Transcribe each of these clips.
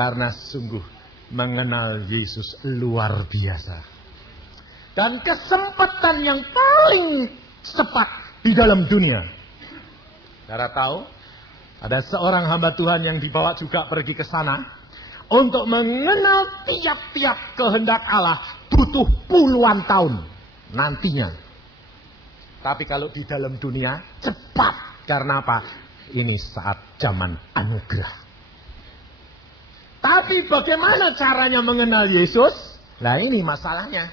Karena sungguh mengenal Yesus luar biasa. Dan kesempatan yang paling cepat di dalam dunia. Saudara tahu, ada seorang hamba Tuhan yang dibawa juga pergi ke sana untuk mengenal tiap-tiap kehendak Allah, butuh puluhan tahun nantinya. Tapi kalau di dalam dunia cepat. Karena apa? Ini saat zaman anugerah. Tapi bagaimana caranya mengenal Yesus? Nah ini masalahnya.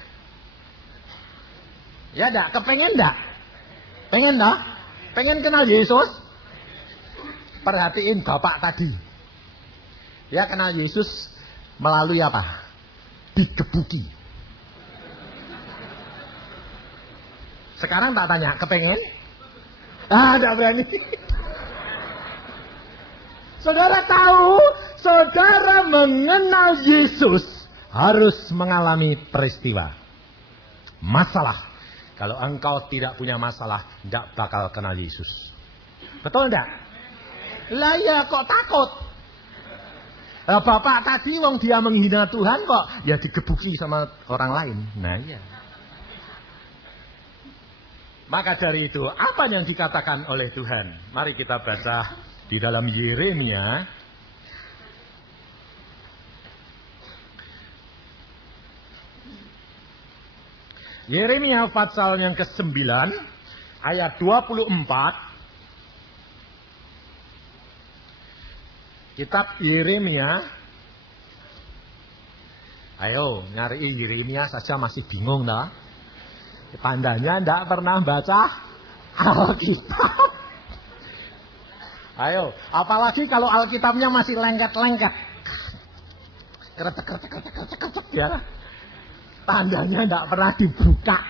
Ya enggak? Kepengen enggak? Pengen enggak? Pengen kenal Yesus? Perhatiin Bapak tadi. Ya kenal Yesus melalui apa? Digebuki. Sekarang tak tanya, kepengen? Enggak berani. Saudara tahu, saudara mengenal Yesus harus mengalami peristiwa. Masalah. Kalau engkau tidak punya masalah, tidak bakal kenal Yesus. Betul enggak? Lah ya kok takut? Nah, Bapak tadi wong dia menghina Tuhan kok ya digebuki sama orang lain. Nah iya. Maka dari itu, apa yang dikatakan oleh Tuhan? Mari kita baca di dalam Yeremia. Yeremia pasal yang ke-9 ayat 24. Kitab Yeremia. Ayo, nyari Yeremia saja masih bingung dah. Tandanya ndak pernah baca Alkitab. Ayo, apalagi kalau Alkitabnya masih lengket-lengket. Kretek ya. Tandanya ndak pernah dibuka.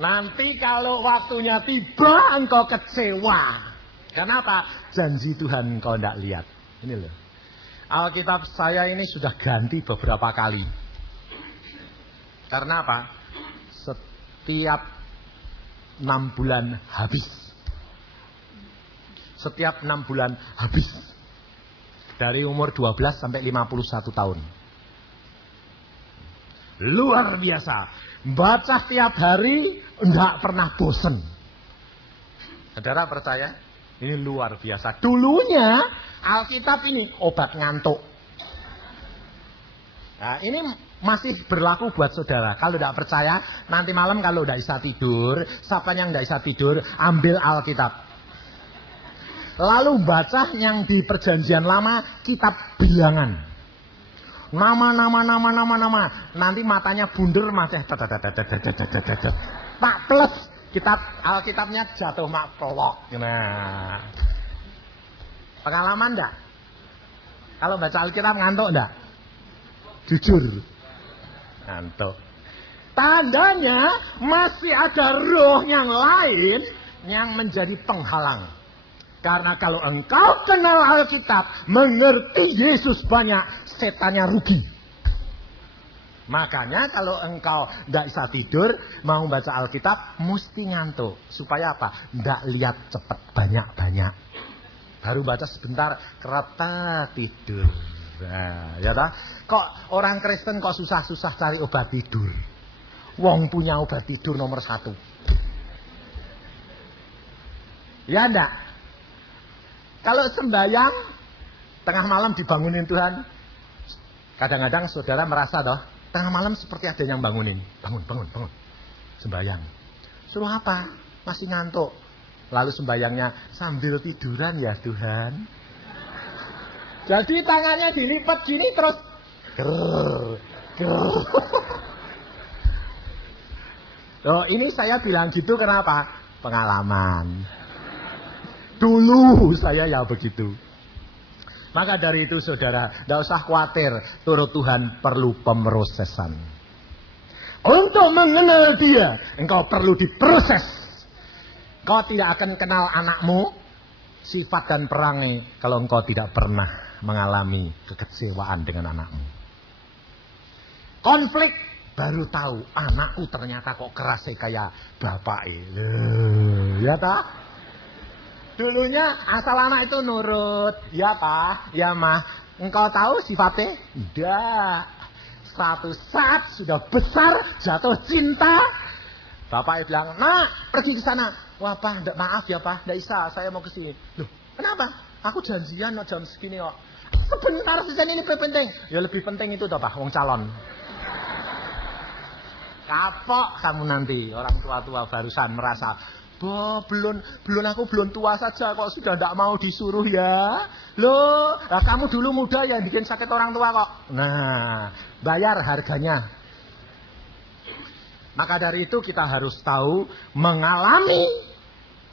Nanti kalau waktunya tiba engkau kecewa. Kenapa? Janji Tuhan engkau ndak lihat. Ini loh. Alkitab saya ini sudah ganti beberapa kali. Karena apa? Setiap 6 bulan habis. Setiap 6 bulan habis. Dari umur 12 sampai 51 tahun. Luar biasa. Baca tiap hari enggak pernah bosen. Saudara percaya? Ini luar biasa. Dulunya Alkitab ini obat ngantuk. Nah, ini masih berlaku buat saudara. Kalau tidak percaya, nanti malam kalau tidak bisa tidur, siapa yang tidak bisa tidur, ambil Alkitab. Lalu baca yang di perjanjian lama, kitab bilangan. Nama. Nanti matanya bundur, masih tak plus. Kitab Alkitabnya jatuh mak pelok. Nah, pengalaman enggak? Kalau baca Alkitab ngantuk enggak? Jujur. Ngantuk. Tandanya masih ada roh yang lain yang menjadi penghalang. Karena kalau engkau kenal Alkitab, mengerti Yesus banyak, setannya rugi. Makanya kalau engkau tidak bisa tidur, mau baca Alkitab, mesti ngantuk. Supaya apa? Tidak lihat cepat banyak-banyak. Baru baca sebentar, kereta tidur. Nah, ya tak? Kok orang Kristen kok susah-susah cari obat tidur? Wong punya obat tidur nomor 1. Ya enggak? Kalau sembahyang, tengah malam dibangunin Tuhan. Kadang-kadang saudara merasa toh, tengah malam seperti ada yang bangunin. Bangun. Sembahyang. Suruh apa? Masih ngantuk. Lalu sembahyangnya sambil tiduran ya Tuhan. Jadi tangannya dilipat gini terus. Oh, ini saya bilang gitu kenapa? Pengalaman. Dulu saya ya begitu. Maka dari itu saudara, tidak usah khawatir, turut Tuhan perlu pemrosesan. Untuk mengenal dia, engkau perlu diproses. Kau tidak akan kenal anakmu, sifat dan perangai, kalau engkau tidak pernah mengalami kekecewaan dengan anakmu. Konflik, baru tahu, anakku ternyata kok kerasnya kayak bapak. Ya tak? Dulunya asal anak itu nurut, ya pak, ya mah, Engkau tahu sifatnya? Tidak. Suatu saat sudah besar, jatuh cinta. Bapaknya bilang, nak pergi ke sana. Wah Pak, maaf ya Pak, tidak bisa, saya mau ke sini. Loh, kenapa? Aku janjian jam segini kok. Sebentar saja ini lebih penting. Ya lebih penting itu toh Pak, wong calon. Kapok kamu nanti, orang tua-tua barusan merasa, belum aku belum tua saja kok sudah tidak mau disuruh ya. Loh, lah kamu dulu muda ya bikin sakit orang tua kok. Nah, bayar harganya. Maka dari itu kita harus tahu mengalami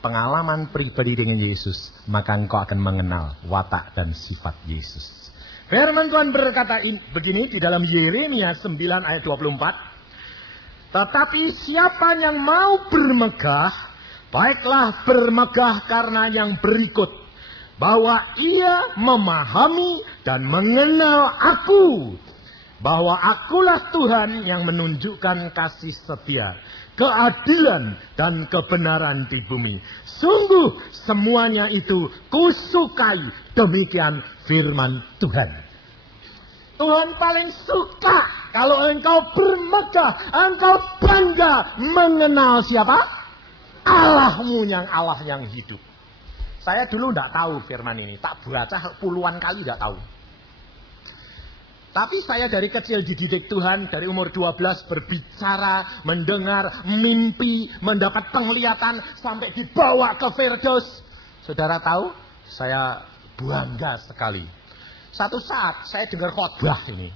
pengalaman pribadi dengan Yesus, maka engkau akan mengenal watak dan sifat Yesus. Firman Tuhan berkata begini di dalam Yeremia 9 ayat 24. Tetapi siapa yang mau bermegah, baiklah bermegah karena yang berikut. Bahwa ia memahami dan mengenal aku. Bahwa akulah Tuhan yang menunjukkan kasih setia, keadilan dan kebenaran di bumi. Sungguh semuanya itu kusukai, demikian firman Tuhan. Tuhan paling suka kalau engkau bermegah, engkau bangga mengenal siapa? Allahmu yang Allah yang hidup. Saya dulu tidak tahu firman ini, tak baca puluhan kali tidak tahu. Tapi saya dari kecil dididik Tuhan, dari umur 12 berbicara, mendengar, mimpi, mendapat penglihatan, sampai dibawa ke Firdaus. Saudara tahu, saya bangga sekali. Satu saat saya dengar khotbah ini.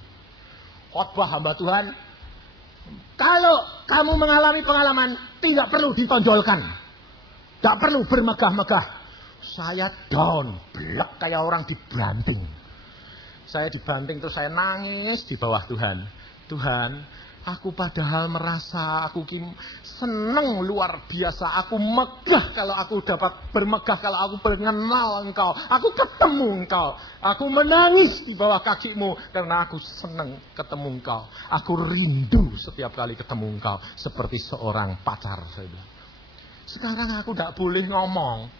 Khotbah hamba Tuhan. Kalau kamu mengalami pengalaman, tidak perlu ditonjolkan. Tidak perlu bermegah-megah. Saya down, blek kayak orang dibanting. Saya dibanting terus saya nangis di bawah Tuhan. Tuhan, aku padahal merasa aku seneng luar biasa. Aku megah kalau aku dapat bermegah, kalau aku mengenal Engkau. Aku ketemu Engkau. Aku menangis di bawah kakimu karena aku seneng ketemu Engkau. Aku rindu setiap kali ketemu Engkau seperti seorang pacar. Saya bilang. Sekarang aku tidak boleh ngomong.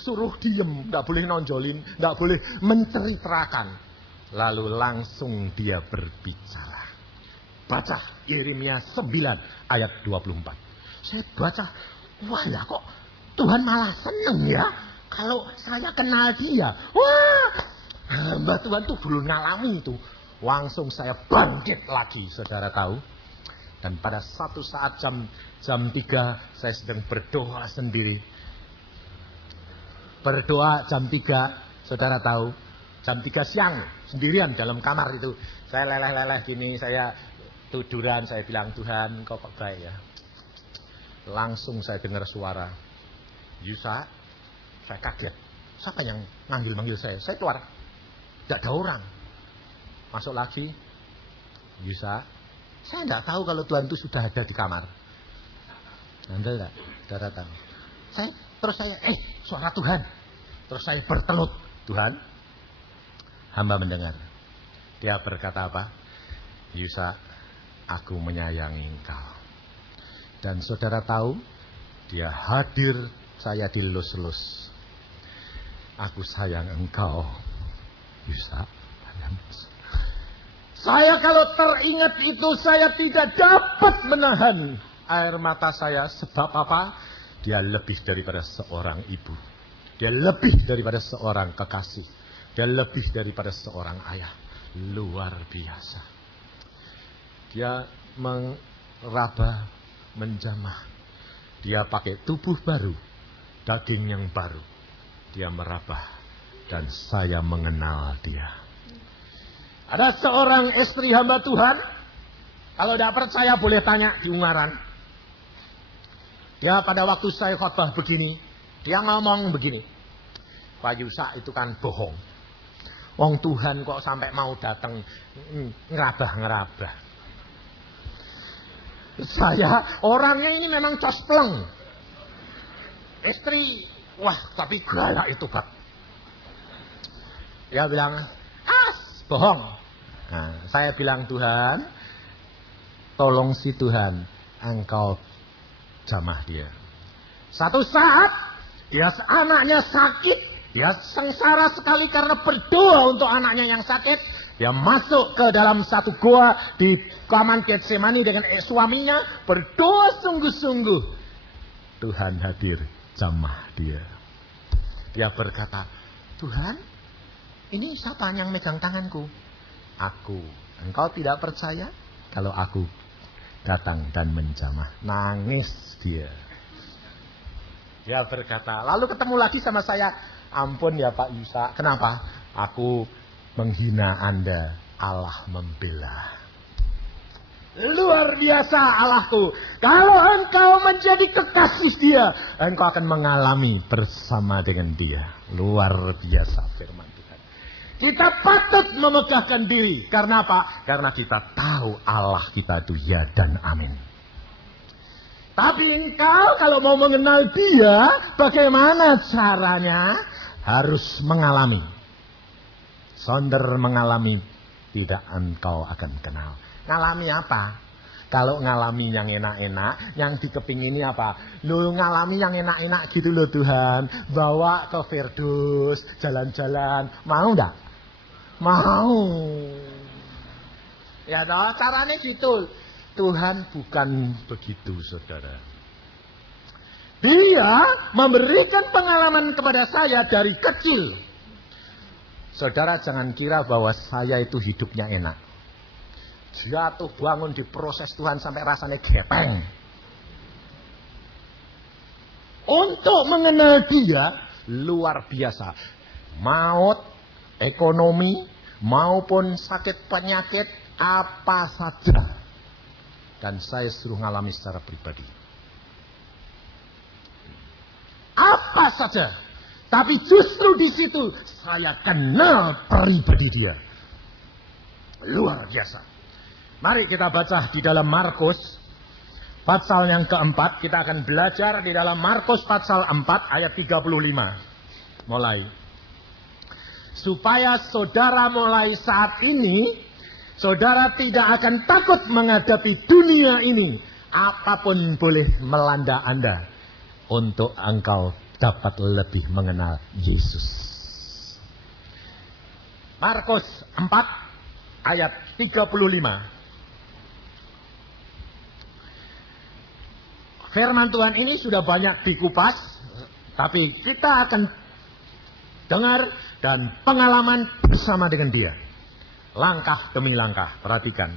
Suruh diem, tidak boleh nonjolin, tidak boleh menceritakan. Lalu langsung dia berbicara. Baca Yeremia 9 ayat 24. Saya baca, wah ya kok Tuhan malah seneng ya kalau saya kenal dia. Wah, hamba Tuhan tuh belum ngalami itu. Langsung saya bangkit lagi, saudara tahu. Dan pada satu saat jam 3 saya sedang berdoa sendiri. Berdoa jam 3, saudara tahu. Jam 3 siang, sendirian dalam kamar itu. Saya leleh-leleh gini, saya tiduran, saya bilang, Tuhan, Engkau kok baik ya. Langsung saya dengar suara. Yusa, saya kaget. Siapa yang manggil-manggil saya? Saya keluar. Tidak ada orang. Masuk lagi. Yusa, saya tidak tahu kalau Tuhan itu sudah ada di kamar. Anda tidak? Saudara tahu. Terus saya, suara Tuhan. Terus saya bertelut. Tuhan, hamba mendengar. Dia berkata apa? Yusa, aku menyayangi engkau. Dan saudara tahu, dia hadir, saya dilus-lus. Aku sayang engkau, Yusa. Saya kalau teringat itu, saya tidak dapat menahan air mata saya. Sebab apa? Dia lebih daripada seorang ibu. Dia lebih daripada seorang kekasih. Dia lebih daripada seorang ayah. Luar biasa. Dia meraba, menjamah. Dia pakai tubuh baru, daging yang baru. Dia meraba, dan saya mengenal dia. Ada seorang istri hamba Tuhan. Kalau tidak percaya boleh tanya di Ungaran. Dia pada waktu saya khotbah begini, dia ngomong begini. Pak Yusa itu kan bohong. Wong Tuhan kok sampai mau datang ngerabah-ngerabah. Saya orangnya ini memang cospleng. Istri, wah tapi galak itu Pak. Dia bilang, bohong. Nah, saya bilang Tuhan, tolong si Tuhan, engkau jamah dia. Satu saat, dia anaknya sakit. Dia sengsara sekali karena berdoa untuk anaknya yang sakit. Dia masuk ke dalam satu goa di Taman Getsemani dengan suaminya, berdoa sungguh-sungguh. Tuhan hadir, jamah dia. Dia berkata, Tuhan, ini siapa yang megang tanganku? Aku. Engkau tidak percaya kalau aku datang dan menjamah? Nangis dia. Dia berkata, lalu ketemu lagi sama saya. Ampun ya Pak Yusa, kenapa? Aku menghina Anda, Allah membela. Luar biasa Allahku. Kalau engkau menjadi kekasih dia, engkau akan mengalami bersama dengan dia. Luar biasa firman Tuhan. Kita patut memegahkan diri. Karena apa? Karena kita tahu Allah kita itu ya dan amin. Tapi engkau kalau mau mengenal dia, bagaimana caranya? Harus mengalami. Sonder mengalami, tidak engkau akan kenal. Ngalami apa? Kalau ngalami yang enak-enak, yang dikepingini apa? Lu ngalami yang enak-enak gitu loh Tuhan. Bawa ke Firdaus, jalan-jalan. Mau enggak? Mau. Ya toh, caranya gitu. Tuhan bukan begitu, saudara. Dia memberikan pengalaman kepada saya dari kecil. Saudara jangan kira bahwa saya itu hidupnya enak. Jatuh bangun diproses Tuhan sampai rasanya gepeng. Untuk mengenal dia luar biasa. Maut, ekonomi, maupun sakit penyakit apa saja. Dan saya suruh ngalami secara pribadi. Apa saja. Tapi justru di situ saya kenal pribadi dia. Luar biasa. Mari kita baca di dalam Markus pasal yang keempat. Kita akan belajar di dalam Markus pasal 4 ayat 35. Mulai. Supaya saudara mulai saat ini, saudara tidak akan takut menghadapi dunia ini. Apapun boleh melanda Anda. Untuk engkau dapat lebih mengenal Yesus. Markus 4 ayat 35. Firman Tuhan ini sudah banyak dikupas, tapi kita akan dengar dan pengalaman bersama dengan dia. Langkah demi langkah, perhatikan.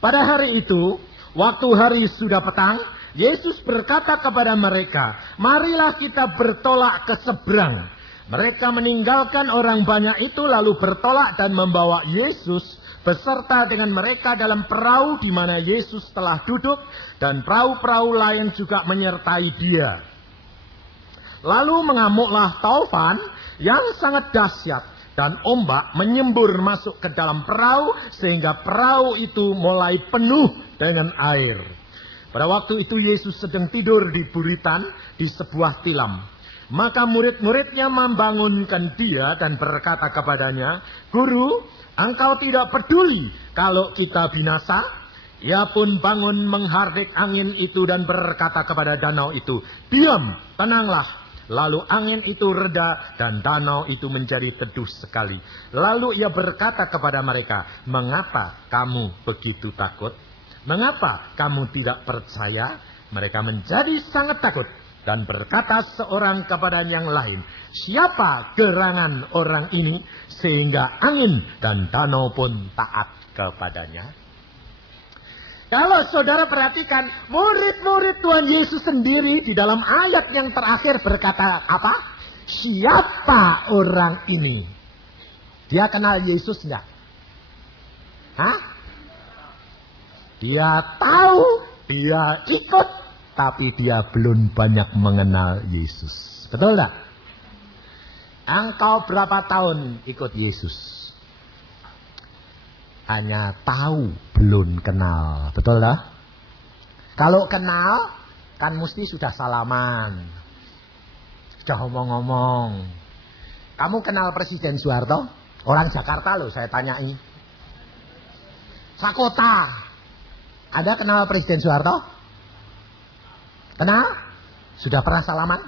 Pada hari itu, waktu hari sudah petang, Yesus berkata kepada mereka, marilah kita bertolak ke seberang. Mereka meninggalkan orang banyak itu lalu bertolak dan membawa Yesus beserta dengan mereka dalam perahu di mana Yesus telah duduk dan perahu-perahu lain juga menyertai dia. Lalu mengamuklah taufan yang sangat dahsyat dan ombak menyembur masuk ke dalam perahu sehingga perahu itu mulai penuh dengan air. Pada waktu itu Yesus sedang tidur di buritan di sebuah tilam. Maka murid-muridnya membangunkan dia dan berkata kepadanya, Guru, engkau tidak peduli kalau kita binasa? Ia pun bangun menghardik angin itu dan berkata kepada danau itu, diam, tenanglah. Lalu angin itu reda dan danau itu menjadi teduh sekali. Lalu ia berkata kepada mereka, mengapa kamu begitu takut? Mengapa kamu tidak percaya? Mereka menjadi sangat takut dan berkata seorang kepada yang lain, siapa gerangan orang ini sehingga angin dan danau pun taat kepadanya? Kalau saudara perhatikan, murid-murid Tuhan Yesus sendiri di dalam ayat yang terakhir berkata apa? Siapa orang ini? Dia kenal Yesus enggak? Hah? Dia tahu, dia ikut, tapi dia belum banyak mengenal Yesus. Betul tak? Engkau berapa tahun ikut Yesus? Hanya tahu, belum kenal. Betul tak? Kalau kenal, kan mesti sudah salaman. Sudah ngomong-ngomong. Kamu kenal Presiden Soeharto? Orang Jakarta loh saya tanyai. Sakota. Ada kenal Presiden Soeharto? Kenal? Sudah pernah salaman?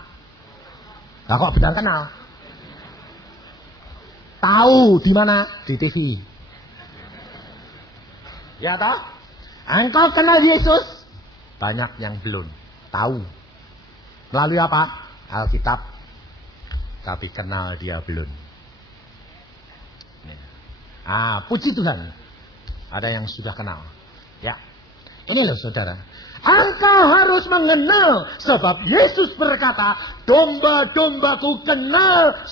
Nah, kok bilang kenal? Tahu di mana? Di TV. Ya toh? Engkau kenal Yesus? Banyak yang belum tahu. Melalui apa? Alkitab. Tapi kenal dia belum. Puji Tuhan. Ada yang sudah kenal. Ya. Ini loh saudara. Engkau harus mengenal. Sebab Yesus berkata, domba-dombaku kenal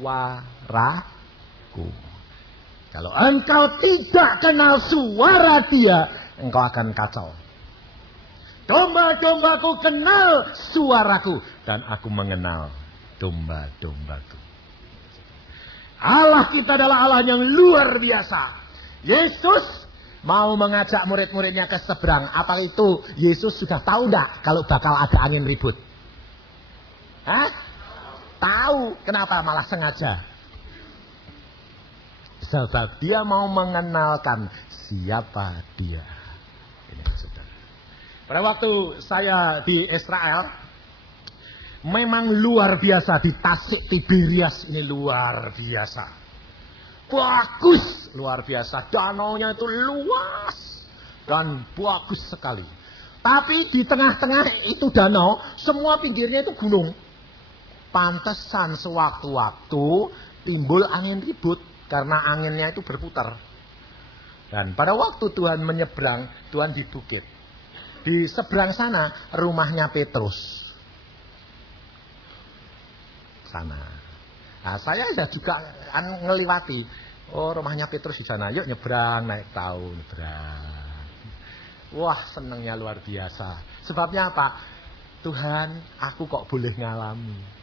suaraku. Kalau engkau tidak kenal suara dia, engkau akan kacau. Domba-dombaku kenal suaraku. Dan aku mengenal domba-dombaku. Allah kita adalah Allah yang luar biasa. Yesus mau mengajak murid-muridnya ke seberang. Apa itu? Yesus sudah tahu enggak kalau bakal ada angin ribut? Hah? Tahu. Kenapa malah sengaja? Sebab dia mau mengenalkan siapa dia. Ini saudara. Pada waktu saya di Israel, memang luar biasa. Di Tasik Tiberias ini luar biasa. Bagus, luar biasa. Danaunya itu luas dan bagus sekali. Tapi di tengah-tengah itu danau, semua pinggirnya itu gunung. Pantesan sewaktu-waktu timbul angin ribut karena anginnya itu berputar. Dan pada waktu Tuhan menyeberang, Tuhan di bukit. Di seberang sana rumahnya Petrus. Sana. Nah, saya juga ngeliwati. Oh, rumahnya Petrus di sana. Yuk nyebrang, naik perahu, nyebrang. Wah, senangnya luar biasa. Sebabnya apa? Tuhan, aku kok boleh ngalami.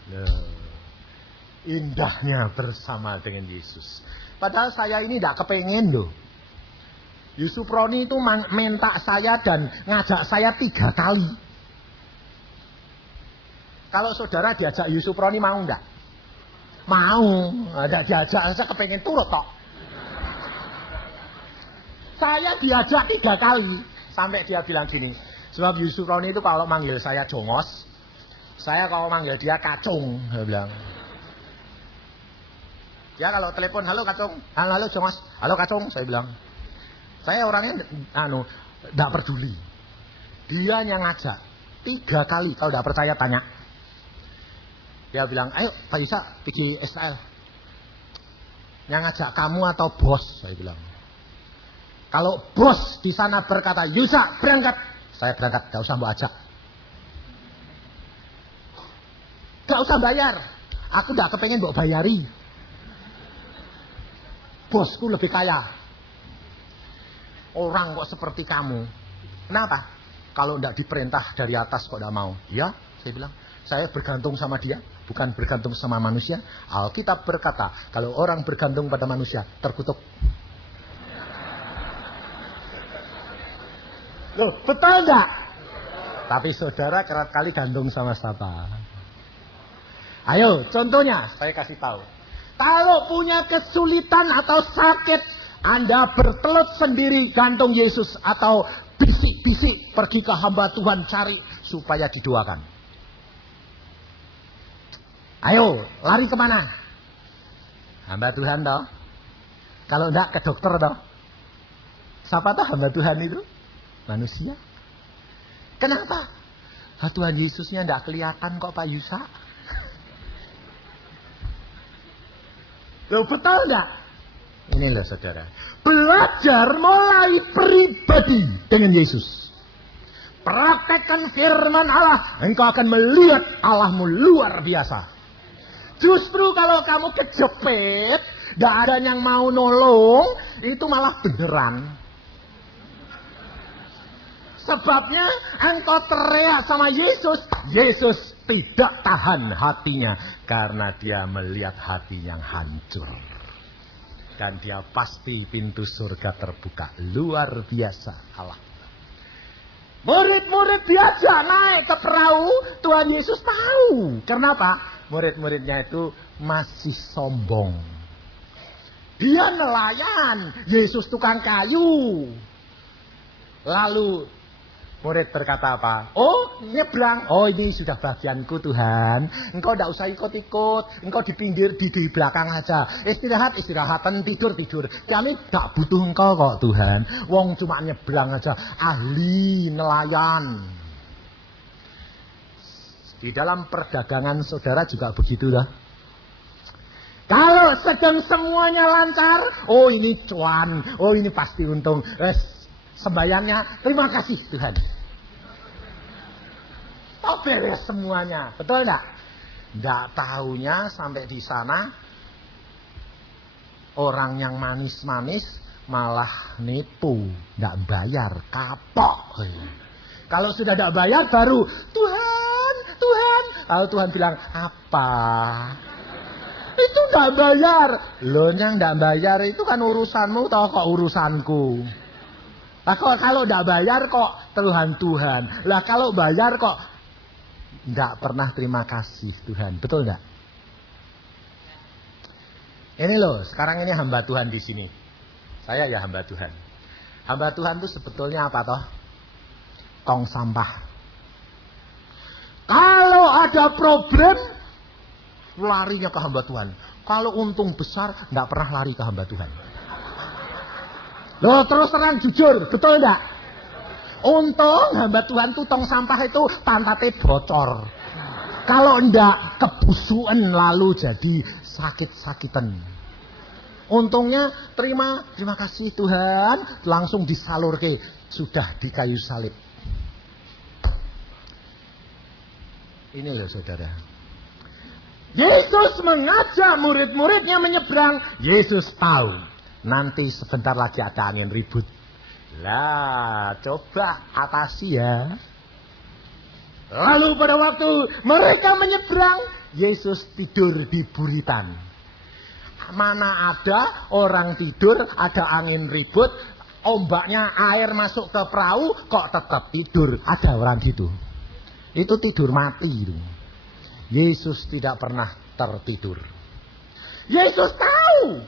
Indahnya bersama dengan Yesus. Padahal saya ini tidak kepengen loh. Yusuf Roni itu minta saya dan ngajak saya 3 kali. Kalau saudara diajak Yusuf Roni mau enggak? Mau. Ada diajak, saya kepengen turut kok. Saya diajak 3 kali. Sampai dia bilang gini. Sebab Yusuf Roni itu kalau manggil saya Jongos. Saya kalau manggil dia Kacung. Dia bilang. Dia kalau telepon, halo Kacung. Halo Jongos. Halo Kacung. Saya bilang. Saya orangnya enggak peduli. Dia yang ngajak. 3 kali. Kalau enggak percaya tanya. Dia bilang, ayo Pak Yusa pergi Israel. Yang ngajak kamu atau bos? Saya bilang. Kalau bos di sana berkata, Yusa berangkat. Saya berangkat, gak usah mbak ajak. Gak usah bayar. Aku gak kepengen mbak bayari. Bosku lebih kaya. Orang kok seperti kamu. Kenapa? Kalau gak diperintah dari atas kok gak mau. Ya, saya bilang. Saya bergantung sama dia, bukan bergantung sama manusia. Alkitab berkata, kalau orang bergantung pada manusia, terkutuk. Loh, betul enggak? Tapi saudara kerap kali gantung sama siapa? Ayo, contohnya saya kasih tahu. Kalau punya kesulitan atau sakit, Anda bertelut sendiri gantung Yesus atau bisik-bisik pergi ke hamba Tuhan cari supaya didoakan. Ayo, lari kemana? Hamba Tuhan toh. Kalau enggak ke dokter toh. Siapa toh hamba Tuhan itu? Manusia. Kenapa? Tuhan Yesusnya enggak kelihatan kok Pak Yusa. Loh, betul enggak? Ini loh saudara. Belajar mulai pribadi dengan Yesus. Praktekkan firman Allah. Engkau akan melihat Allahmu luar biasa. Justru kalau kamu kejepit, gak ada yang mau nolong, itu malah beneran. Sebabnya engkau teriak sama Yesus, Yesus tidak tahan hatinya karena dia melihat hati yang hancur. Dan dia pasti pintu surga terbuka. Luar biasa Allah. Murid-murid diajak naik ke perahu, Tuhan Yesus tahu. Kenapa? Murid-muridnya itu masih sombong. Dia nelayan, Yesus tukang kayu. Lalu Murid berkata apa? Oh, nyebrang. Oh, ini sudah bagianku Tuhan. Engkau tidak usah ikut-ikut. Engkau di pinggir, di belakang aja. Istirahatan, tidur. Kami tak butuh engkau kok Tuhan. Wong cuma nyebrang aja. Ahli nelayan. Di dalam perdagangan saudara juga begitu dah. Kalau sedang semuanya lancar, oh ini cuan, oh ini pasti untung. Sembayangnya, terima kasih Tuhan. Oh beres semuanya, betul enggak? Enggak tahunya sampai di sana, orang yang manis-manis malah nipu, enggak bayar, kapok. Kalau sudah enggak bayar baru, Tuhan. Lalu Tuhan bilang, apa? Itu enggak bayar. Loh, yang enggak bayar itu kan urusanmu atau kok urusanku? Lah kalau enggak bayar kok Tuhan. Lah kalau bayar kok enggak pernah terima kasih Tuhan. Betul enggak? Ini loh, sekarang ini hamba Tuhan di sini. Saya ya hamba Tuhan. Hamba Tuhan itu sebetulnya apa toh? Tong sampah. Kalau ada problem larinya ke hamba Tuhan. Kalau untung besar, nggak pernah lari ke hamba Tuhan. Loh, terus terang jujur, betul nggak? Untung hamba Tuhan tuh tong sampah itu pantatnya bocor. Kalau ndak kebusuan lalu jadi sakit-sakitan. Untungnya terima kasih Tuhan, langsung disalurke, sudah di kayu salib. Ini loh saudara. Yesus mengajak murid-muridnya menyeberang. Yesus tahu nanti sebentar lagi ada angin ribut. Lah, coba atasi ya. Lalu pada waktu mereka menyeberang, Yesus tidur di buritan. Mana ada orang tidur, ada angin ribut, ombaknya air masuk ke perahu, kok tetap tidur. Ada orang gitu. Itu tidur mati itu. Yesus tidak pernah tertidur. Yesus tahu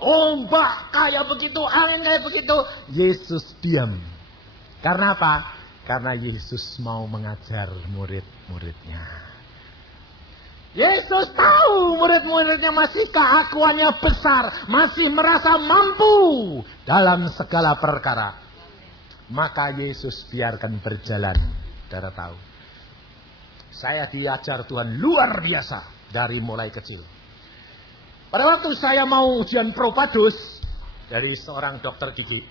ombak kayak begitu, angin kayak begitu. Yesus diam. Karena apa? Karena Yesus mau mengajar murid-muridnya. Yesus tahu murid-muridnya masih keakuannya besar, masih merasa mampu dalam segala perkara. Maka Yesus biarkan berjalan. Saudara tahu, saya diajar Tuhan luar biasa dari mulai kecil. Pada waktu saya mau ujian Propadus dari seorang dokter gigi,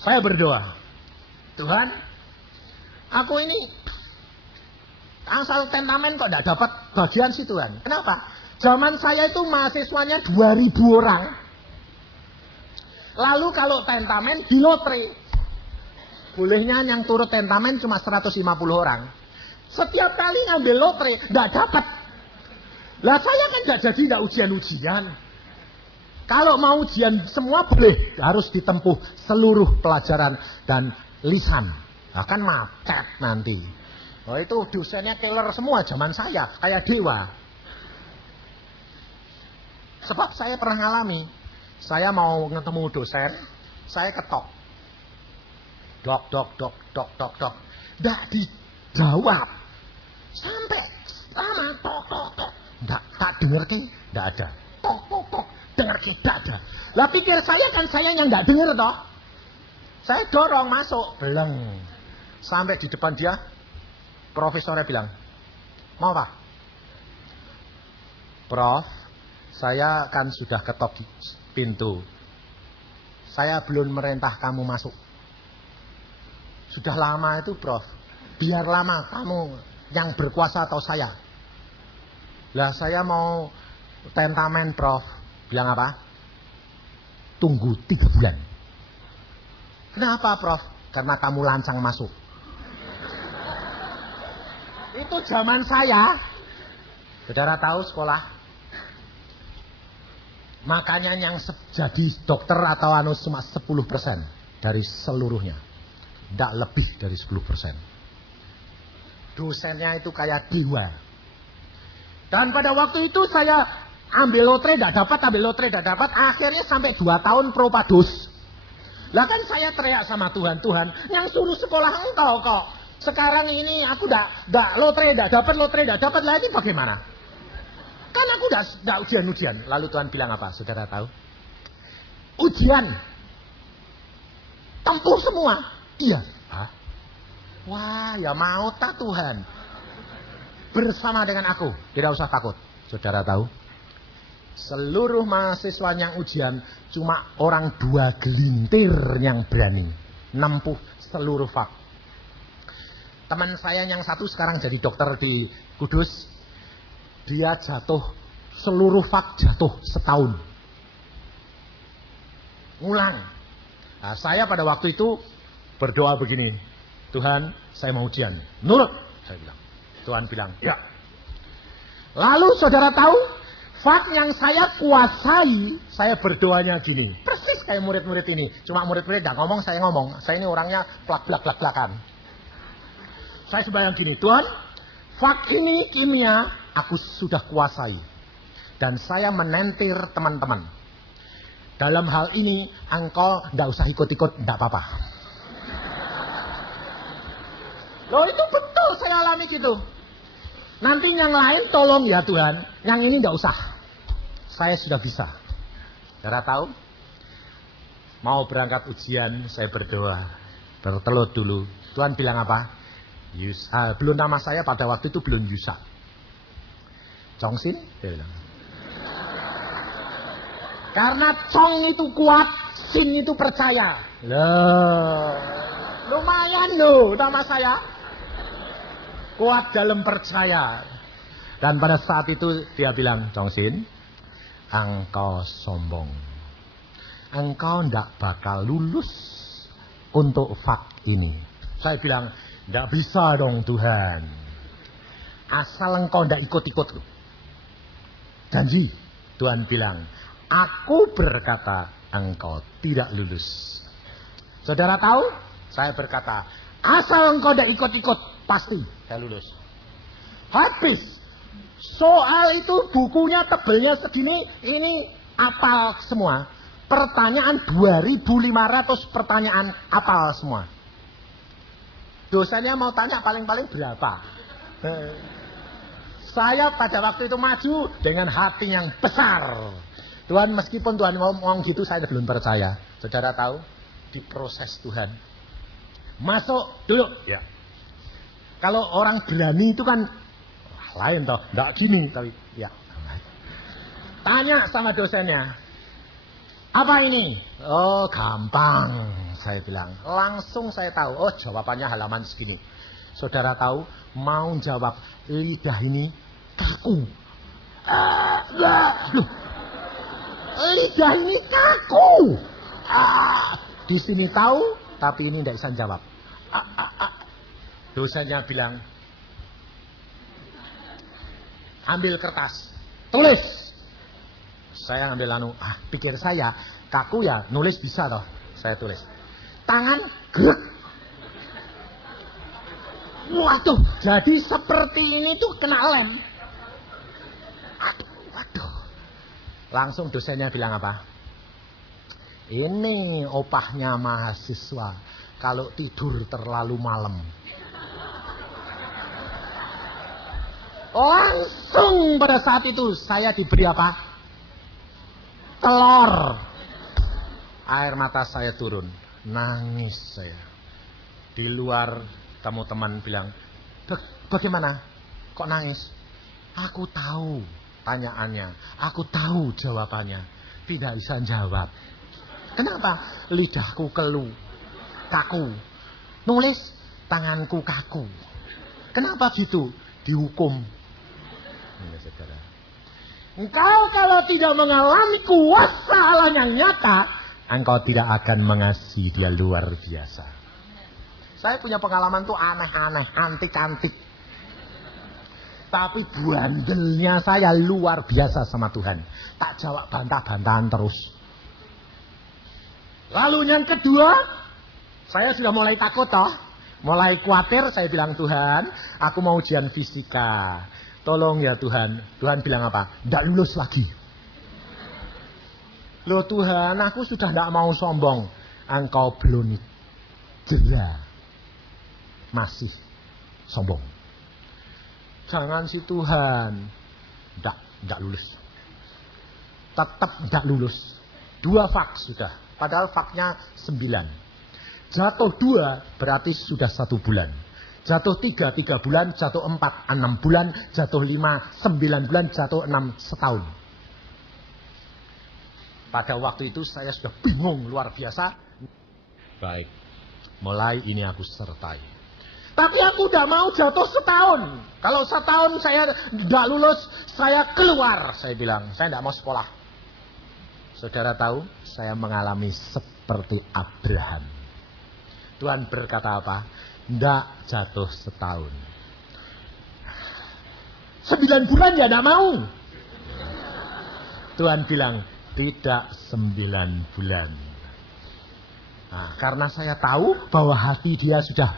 saya berdoa, Tuhan, aku ini asal tentamen kok tidak dapat bagian sih Tuhan. Kenapa? Zaman saya itu mahasiswanya 2000 orang. Lalu kalau tentamen di lotre, bolehnya yang turut tentamen cuma 150 orang. Setiap kali ngambil lotre, nggak dapat. Lah saya kan nggak jadi nggak ujian-ujian. Kalau mau ujian semua boleh, harus ditempuh seluruh pelajaran dan lisan. Nah, kan macet nanti. Oh itu dosennya killer semua zaman saya, kayak dewa. Sebab saya pernah ngalami, saya mau ketemu dosen, saya ketok. Dok. Nggak dijawab. Sampai lama, tok. Nggak, tak denger ke, nggak ada. Tok. Denger ke, nggak ada. Lah pikir saya kan saya yang nggak denger toh. Saya dorong masuk, beleng. Sampai di depan dia, profesornya bilang, mau apa? Prof, saya kan sudah ketok pintu. Saya belum merintah kamu masuk. Sudah lama itu Prof. Biar lama kamu yang berkuasa atau saya. Lah saya mau tentamen Prof. Bilang apa? Tunggu 3 bulan. Kenapa Prof? Karena kamu lancang masuk. Itu zaman saya. Saudara tahu sekolah? Makanya yang jadi dokter atau cuma 10% dari seluruhnya. Tidak lebih dari 10%. Dosennya itu kayak dewa. Dan pada waktu itu saya ambil lotre tidak dapat. Akhirnya sampai 2 tahun Propadus. Lah kan saya teriak sama Tuhan, Tuhan, yang suruh sekolah engkau kok. Sekarang ini aku enggak lotre, enggak dapat lagi bagaimana? Kan aku enggak ujian. Lalu Tuhan bilang apa? Saudara tahu? Ujian. Tempuh semua. Iya. Hah? Wah, ya mau tak Tuhan? Bersama dengan aku, tidak usah takut. Saudara tahu? Seluruh mahasiswa yang ujian cuma orang 2 gelintir yang berani nempuh seluruh fak. Teman saya yang satu sekarang jadi dokter di Kudus. Dia jatuh, seluruh fak jatuh setahun. Ngulang. Nah, saya pada waktu itu berdoa begini. Tuhan, saya mau ujian. Nurut, saya bilang. Tuhan bilang, ya. Lalu saudara tahu? Fak yang saya kuasai, saya berdoanya gini. Persis kayak murid-murid ini. Cuma murid-murid gak ngomong, saya ngomong. Saya ini orangnya plak-plak-plak-plakan. Saya sembahyang gini, Tuhan, fak ini kimia, aku sudah kuasai. Dan saya menentir teman-teman. Dalam hal ini, engkau gak usah ikut-ikut, gak apa-apa. Loh itu betul saya alami gitu. Nanti yang lain tolong ya Tuhan, yang ini gak usah. Saya sudah bisa. Saudara tahu? Mau berangkat ujian, saya berdoa. Bertelut dulu. Tuhan bilang apa? Belum nama saya pada waktu itu belum Yusa. Chongsin? Dia bilang. Karena Chong itu kuat, Sin itu percaya. Loh, lumayan loh nama saya. Kuat dalam percaya. Dan pada saat itu dia bilang, Chongsin, engkau sombong. Engkau tidak bakal lulus untuk fak ini. Saya bilang, tidak bisa dong Tuhan. Asal engkau tidak ikut-ikut. Janji. Tuhan bilang, aku berkata engkau tidak lulus. Saudara tahu? Saya berkata, asal engkau tidak ikut-ikut, pasti saya lulus. Habis. Soal itu bukunya tebelnya segini, ini apal semua. Pertanyaan 2.500 pertanyaan apal semua. Dosennya mau tanya paling-paling berapa? Saya pada waktu itu maju dengan hati yang besar. Tuhan, meskipun Tuhan ngomong gitu, saya belum percaya. Saudara tahu, diproses Tuhan. Masuk, duduk. Ya. Kalau orang berani itu kan lain toh, enggak gini tapi ya. Tanya sama dosennya. Apa ini? Oh, gampang, saya bilang. Langsung saya tahu, oh jawabannya halaman segini. Saudara tahu, mau jawab lidah ini kaku. Loh. Lidah ini kaku. Di sini tahu, tapi ini tidak bisa jawab. Dosennya bilang, ambil kertas, tulis. Saya ambil pikir saya, kaku ya, nulis bisa toh. Saya tulis. Tangan, gerak. Waduh, jadi seperti ini tuh kena lem. Waduh. Langsung dosennya bilang apa? Ini opahnya mahasiswa kalau tidur terlalu malam. Langsung pada saat itu saya diberi apa? Telur. Air mata saya turun. Nangis saya. Di luar teman-teman bilang, bagaimana? Kok nangis? Aku tahu tanyaannya. Aku tahu jawabannya. Tidak bisa jawab. Kenapa? Lidahku kaku. Nulis, tanganku kaku. Kenapa gitu? Dihukum. Ini saudara. Engkau kalau tidak mengalami kuasa Allah yang nyata, engkau tidak akan mengasihi Dia luar biasa. Saya punya pengalaman tuh aneh-aneh, antik-antik. Tapi bandelnya saya luar biasa sama Tuhan. Tak jawab bantah-bantahan terus. Lalu yang kedua, saya sudah mulai takut toh. Mulai khawatir, saya bilang, Tuhan, aku mau ujian fisika. Tolong ya Tuhan. Tuhan bilang apa? Tidak lulus lagi. Loh Tuhan, aku sudah tidak mau sombong. engkau belum jera, masih sombong. Jangan si Tuhan, tidak lulus. Tetap tidak lulus. 2 fak sudah, padahal faknya 9. Jatuh 2 berarti sudah 1 bulan. Jatuh 3 bulan, jatuh 4 6 bulan, jatuh 5 9 bulan, jatuh 6 setahun. Pada waktu itu saya sudah bingung luar biasa. Baik, mulai ini aku sertai. Tapi aku tidak mau jatuh setahun. Kalau setahun saya tidak lulus, saya keluar. Saya bilang, saya tidak mau sekolah. Saudara tahu, saya mengalami seperti Abraham. Tuhan berkata apa? Tidak jatuh setahun. 9 bulan ya tidak mau. Tuhan bilang, tidak 9 bulan. Nah, karena saya tahu bahwa hati dia sudah,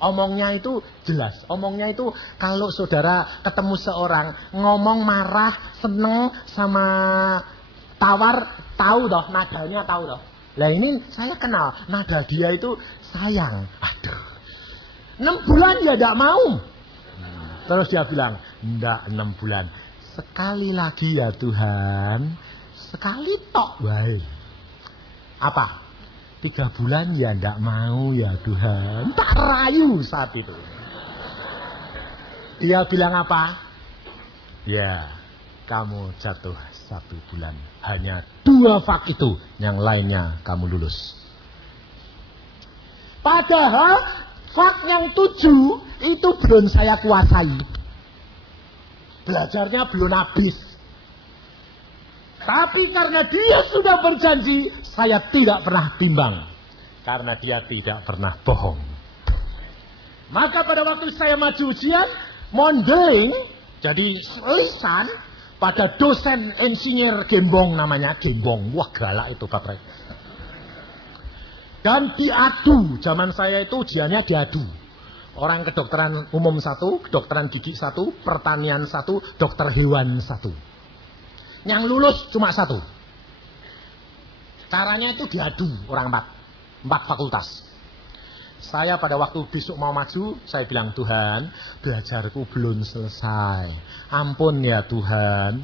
omongnya itu jelas. Omongnya itu kalau saudara ketemu seorang ngomong marah, seneng sama tawar, tahu toh nadanya, tahu toh. Lah ini saya kenal nada dia itu sayang. Aduh, 6 bulan ya tidak mau. Terus dia bilang, enggak 6 bulan. Sekali lagi ya Tuhan. Sekali tok baik. Apa? 3 bulan ya enggak mau ya Tuhan. Tak rayu saat itu. Dia bilang apa? Ya, kamu jatuh 1 bulan. Hanya 2 fak itu. Yang lainnya kamu lulus. Padahal fak yang 7 itu belum saya kuasai. Belajarnya belum habis. Tapi karena dia sudah berjanji, saya tidak pernah bimbang. Karena dia tidak pernah bohong. Maka pada waktu saya maju ujian, modeling, jadi lisan, pada dosen insinyur Gembong namanya, Gembong. Wah galak itu Bapak. Dan diadu, zaman saya itu ujiannya diadu. Orang kedokteran umum 1, kedokteran gigi 1, pertanian 1, dokter hewan 1. Yang lulus cuma 1. Caranya itu diadu orang 4 fakultas. Saya pada waktu besok mau maju, saya bilang, Tuhan, belajarku belum selesai. Ampun ya Tuhan.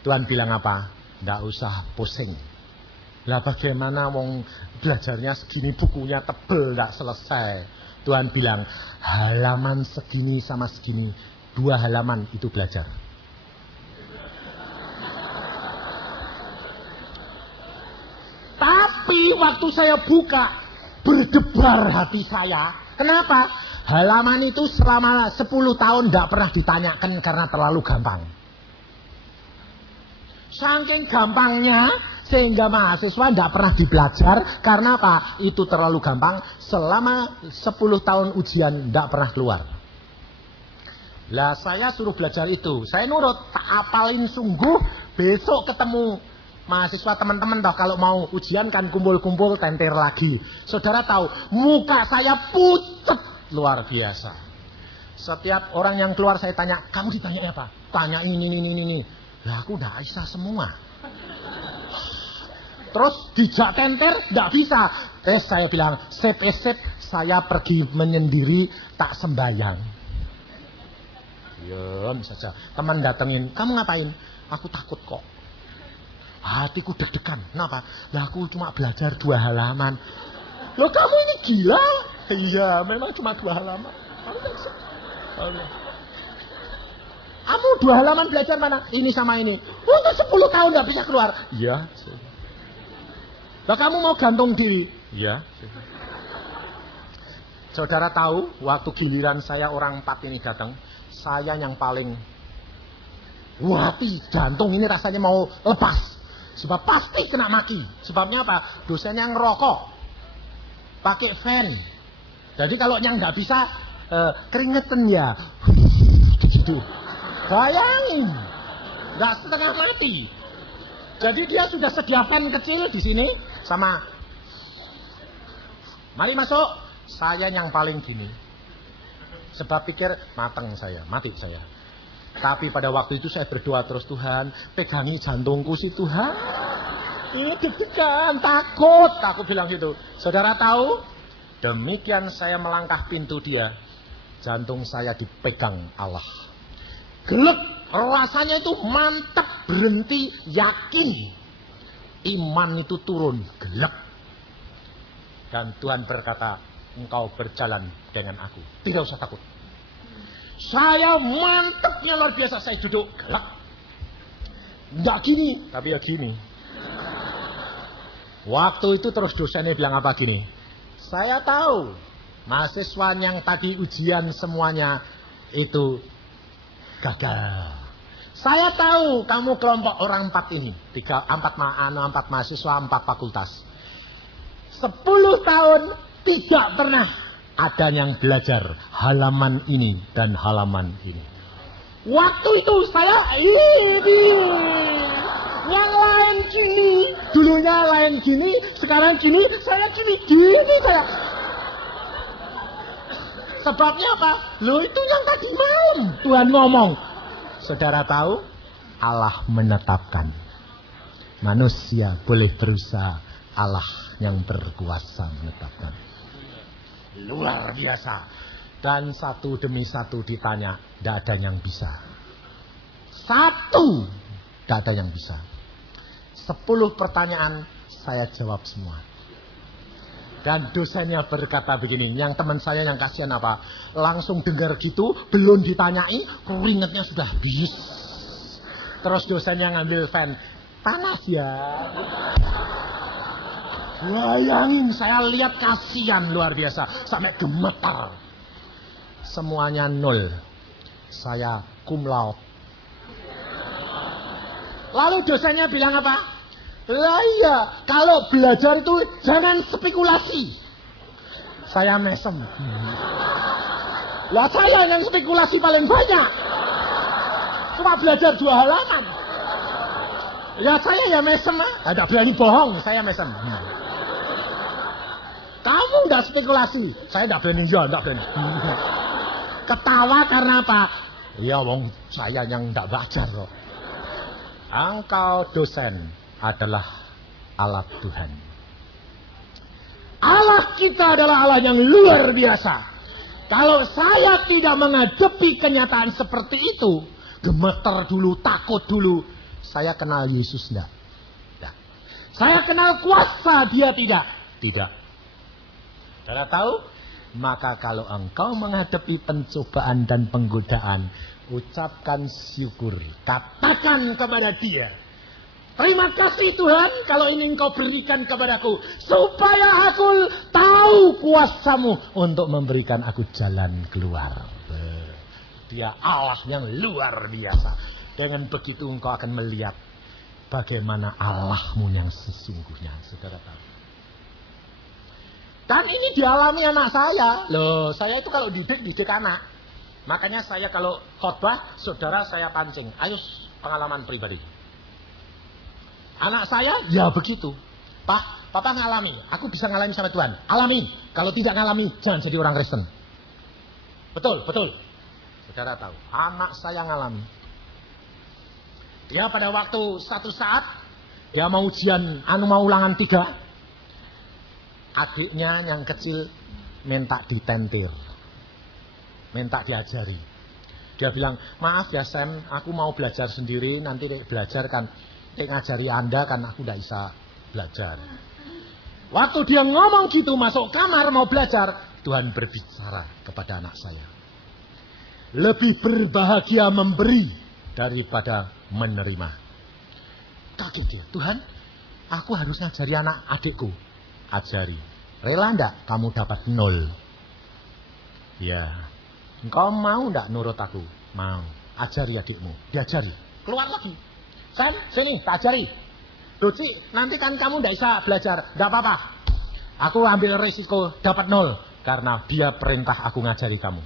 Tuhan bilang apa? Nggak usah pusing. Lah bagaimana wong belajarnya segini, bukunya tebel, nggak selesai. Tuhan bilang, halaman segini sama segini, 2 halaman itu belajar. Tapi waktu saya buka, berdebar hati saya. Kenapa? Halaman itu selama 10 tahun tidak pernah ditanyakan karena terlalu gampang. Saking gampangnya, sehingga mahasiswa tidak pernah dibelajar. Karena apa? Itu terlalu gampang. Selama 10 tahun ujian tidak pernah keluar. Lah saya suruh belajar itu. Saya nurut, tak apalin sungguh. Besok ketemu mahasiswa teman-teman toh, kalau mau ujian kan kumpul-kumpul tenter lagi. Saudara tahu, muka saya pucat luar biasa. Setiap orang yang keluar saya tanya, kamu ditanya apa? Tanya ini. Lah aku udah bisa semua. Terus dijak tenter, tidak bisa. Saya bilang, sip, saya pergi menyendiri, tak sembayang. Diam saja. Teman datengin, kamu ngapain? Aku takut kok. Hatiku deg-degan. Kenapa? Lah aku cuma belajar 2 halaman. Loh kamu ini gila? Iya, memang cuma 2 halaman. Kamu 2 halaman belajar mana? Ini sama ini. Untuk 10 tahun gak bisa keluar. Iya. Lah kamu mau gantung diri? Iya. Saudara tahu, waktu giliran saya orang 4 ini datang, saya yang paling hati jantung ini rasanya mau lepas. Sebab pasti kena maki. Sebabnya apa? Dosennya ngerokok. Pakai fan. Jadi kalau yang nggak bisa keringetan ya. Gitu. Bayangin. Nggak setengah mati. Jadi dia sudah sedia fan kecil di sini sama. Mari masuk. Saya yang paling gini. Sebab pikir mateng saya, mati saya. Tapi pada waktu itu saya berdoa terus, Tuhan, pegangi jantungku sih Tuhan. Ini deg-degan, takut. Aku bilang gitu. Saudara tahu, demikian saya melangkah pintu dia, jantung saya dipegang Allah. Gelek, rasanya itu mantap, berhenti, yakin. Iman itu turun, gelek. Dan Tuhan berkata, engkau berjalan dengan aku. Tidak usah takut. Saya mantapnya luar biasa, saya duduk, gelek. Enggak gini, tapi ya gini. Waktu itu terus dosennya bilang apa gini, saya tahu mahasiswa yang tadi ujian semuanya itu gagal. Saya tahu kamu kelompok orang 4 ini, 4 mahasiswa 4 fakultas. 10 tahun tidak pernah ada yang belajar halaman ini dan halaman ini. Waktu itu saya ini yang lain gini, dulunya lain gini, sekarang gini, saya gini saya. Sebabnya apa? Loh itu yang tadi malam Tuhan ngomong. Saudara tahu, Allah menetapkan. Manusia boleh berusaha, Allah yang berkuasa menetapkan. Luar biasa. Dan satu demi satu ditanya, tidak ada yang bisa. Satu, tidak ada yang bisa. 10 pertanyaan saya jawab semua. Dan dosennya berkata begini, yang teman saya yang kasihan apa? Langsung dengar gitu, belum ditanyai, keringetnya sudah habis. Terus dosennya ngambil fan, panas ya. Bayangin, saya lihat kasihan luar biasa, sampai gemetar. Semuanya 0. Saya cum laude. Lalu dosennya bilang apa? Lah iya, kalau belajar itu jangan spekulasi. Saya mesem. Lah saya yang spekulasi paling banyak. Cuma belajar 2 halaman. Ya saya ya mesem. Tidak berani bohong, saya mesem. Kamu udah spekulasi, saya tidak berani, tidak berani. Ketawa karena apa? Ya wong saya yang tidak belajar kok. Engkau dosen adalah alat Tuhan. Allah kita adalah Allah yang luar biasa. Kalau saya tidak menghadapi kenyataan seperti itu, gemeter dulu, takut dulu, saya kenal Yesus enggak? Tidak. Saya kenal kuasa dia tidak? Tidak. Saudara tahu? Maka kalau engkau menghadapi pencobaan dan penggodaan, ucapkan syukur. Katakan kepada dia, terima kasih Tuhan kalau ini engkau berikan kepadaku, supaya aku tahu kuasamu untuk memberikan aku jalan keluar. Dia Allah yang luar biasa. Dengan begitu engkau akan melihat bagaimana Allahmu yang sesungguhnya. Saudara tahu. Dan ini dialami anak saya. Loh, saya itu kalau didik anak. Makanya saya kalau khotbah, saudara saya pancing. Ayo pengalaman pribadi. Anak saya, ya begitu. Pak, Papa ngalami. Aku bisa ngalami sama Tuhan. Alami. Kalau tidak ngalami, jangan jadi orang Kristen. Betul, betul. Saudara tahu, anak saya ngalami. Dia pada waktu satu saat, dia mau ujian, mau ulangan 3. Adiknya yang kecil minta ditentir, minta diajari. Dia bilang, maaf ya Sam, aku mau belajar sendiri, nanti belajar kan, ngajari Anda kan aku tidak bisa belajar. Waktu dia ngomong gitu, masuk kamar mau belajar, Tuhan berbicara kepada anak saya. Lebih berbahagia memberi daripada menerima. Kaget dia, Tuhan, aku harus ngajari anak adikku. Ajari. Rela enggak kamu dapat 0? Ya. Engkau mau enggak nurut aku? Mau. Ajari adikmu. Diajari. Keluar lagi. Sam, sini, tak ajari. Luci, nanti kan kamu enggak bisa belajar. Enggak apa-apa. Aku ambil risiko dapat 0. Karena dia perintah aku ngajari kamu.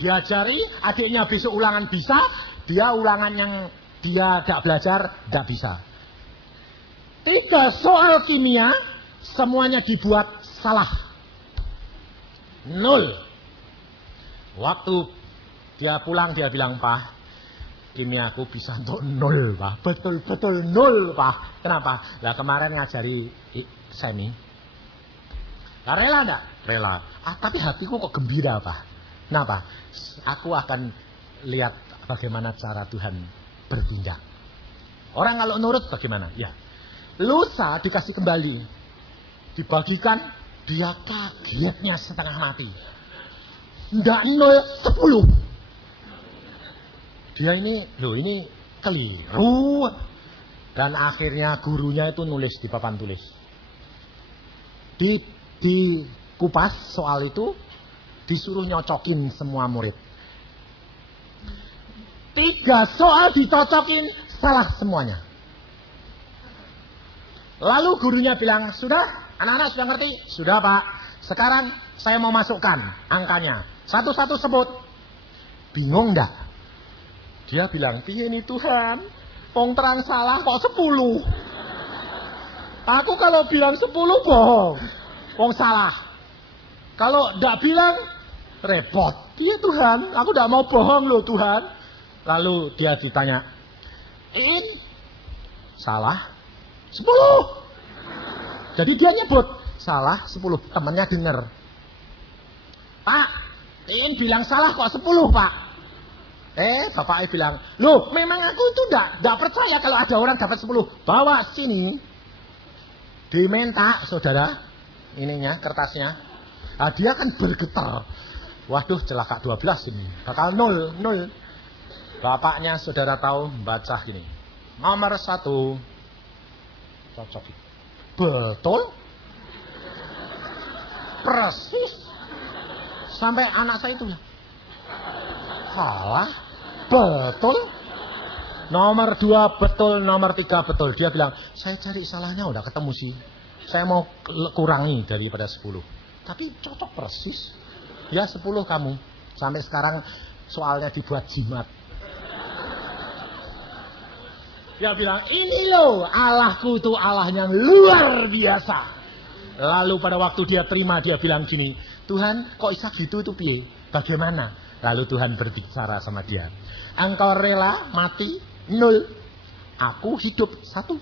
Diajari, adiknya besok ulangan bisa. Dia ulangan yang dia enggak belajar, enggak bisa. 3 soal kimia, semuanya dibuat salah. 0. Waktu dia pulang dia bilang, Pak, kimiaku bisa untuk 0, Pak. Betul-betul 0, Pak. Kenapa? Lah kemarin ngajari semi. Lah rela enggak? Rela. Tapi hatiku kok gembira, Pak. Kenapa? Aku akan lihat bagaimana cara Tuhan bertindak. Orang kalau nurut bagaimana? Ya. Lusa dikasih kembali. Dibagikan, dia kagetnya setengah mati. Enggak 0, 10. Dia ini keliru. Dan akhirnya gurunya itu nulis di papan tulis. Di kupas soal itu, disuruh nyocokin semua murid. 3 soal dicocokin, salah semuanya. Lalu gurunya bilang, sudah? Anak-anak sudah ngerti? Sudah, Pak. Sekarang saya mau masukkan angkanya. Satu-satu sebut. Bingung enggak? Dia bilang, piye nih Tuhan? Wong terang salah kok 10. Aku kalau bilang 10 bohong. Wong salah. Kalau enggak bilang, repot. Iya Tuhan, aku enggak mau bohong loh Tuhan. Lalu dia ditanya, salah 10. Jadi dia nyebut salah 10. Temannya dengar. Pak, bilang salah kok 10 Pak. Bapaknya bilang, loh memang aku itu enggak percaya kalau ada orang dapat 10. Bawa sini. Diminta saudara ininya kertasnya. Nah, dia kan bergetar. Waduh celaka 12 ini. Bakal 0. Bapaknya saudara tahu baca gini. Nomor 1. Cocok. Betul. Persis. Sampai anak saya itu salah. Betul. Nomor 2 betul, nomor 3 betul. Dia bilang, saya cari salahnya udah ketemu sih. Saya mau kurangi daripada 10. Tapi cocok persis. Ya 10 kamu. Sampai sekarang soalnya dibuat jimat. Dia bilang, ini loh Allahku itu Allah yang luar biasa. Lalu pada waktu dia terima, dia bilang gini, Tuhan kok bisa gitu itu piye? Bagaimana? Lalu Tuhan berbicara sama dia. Engkau rela mati 0. Aku hidup 1. 10.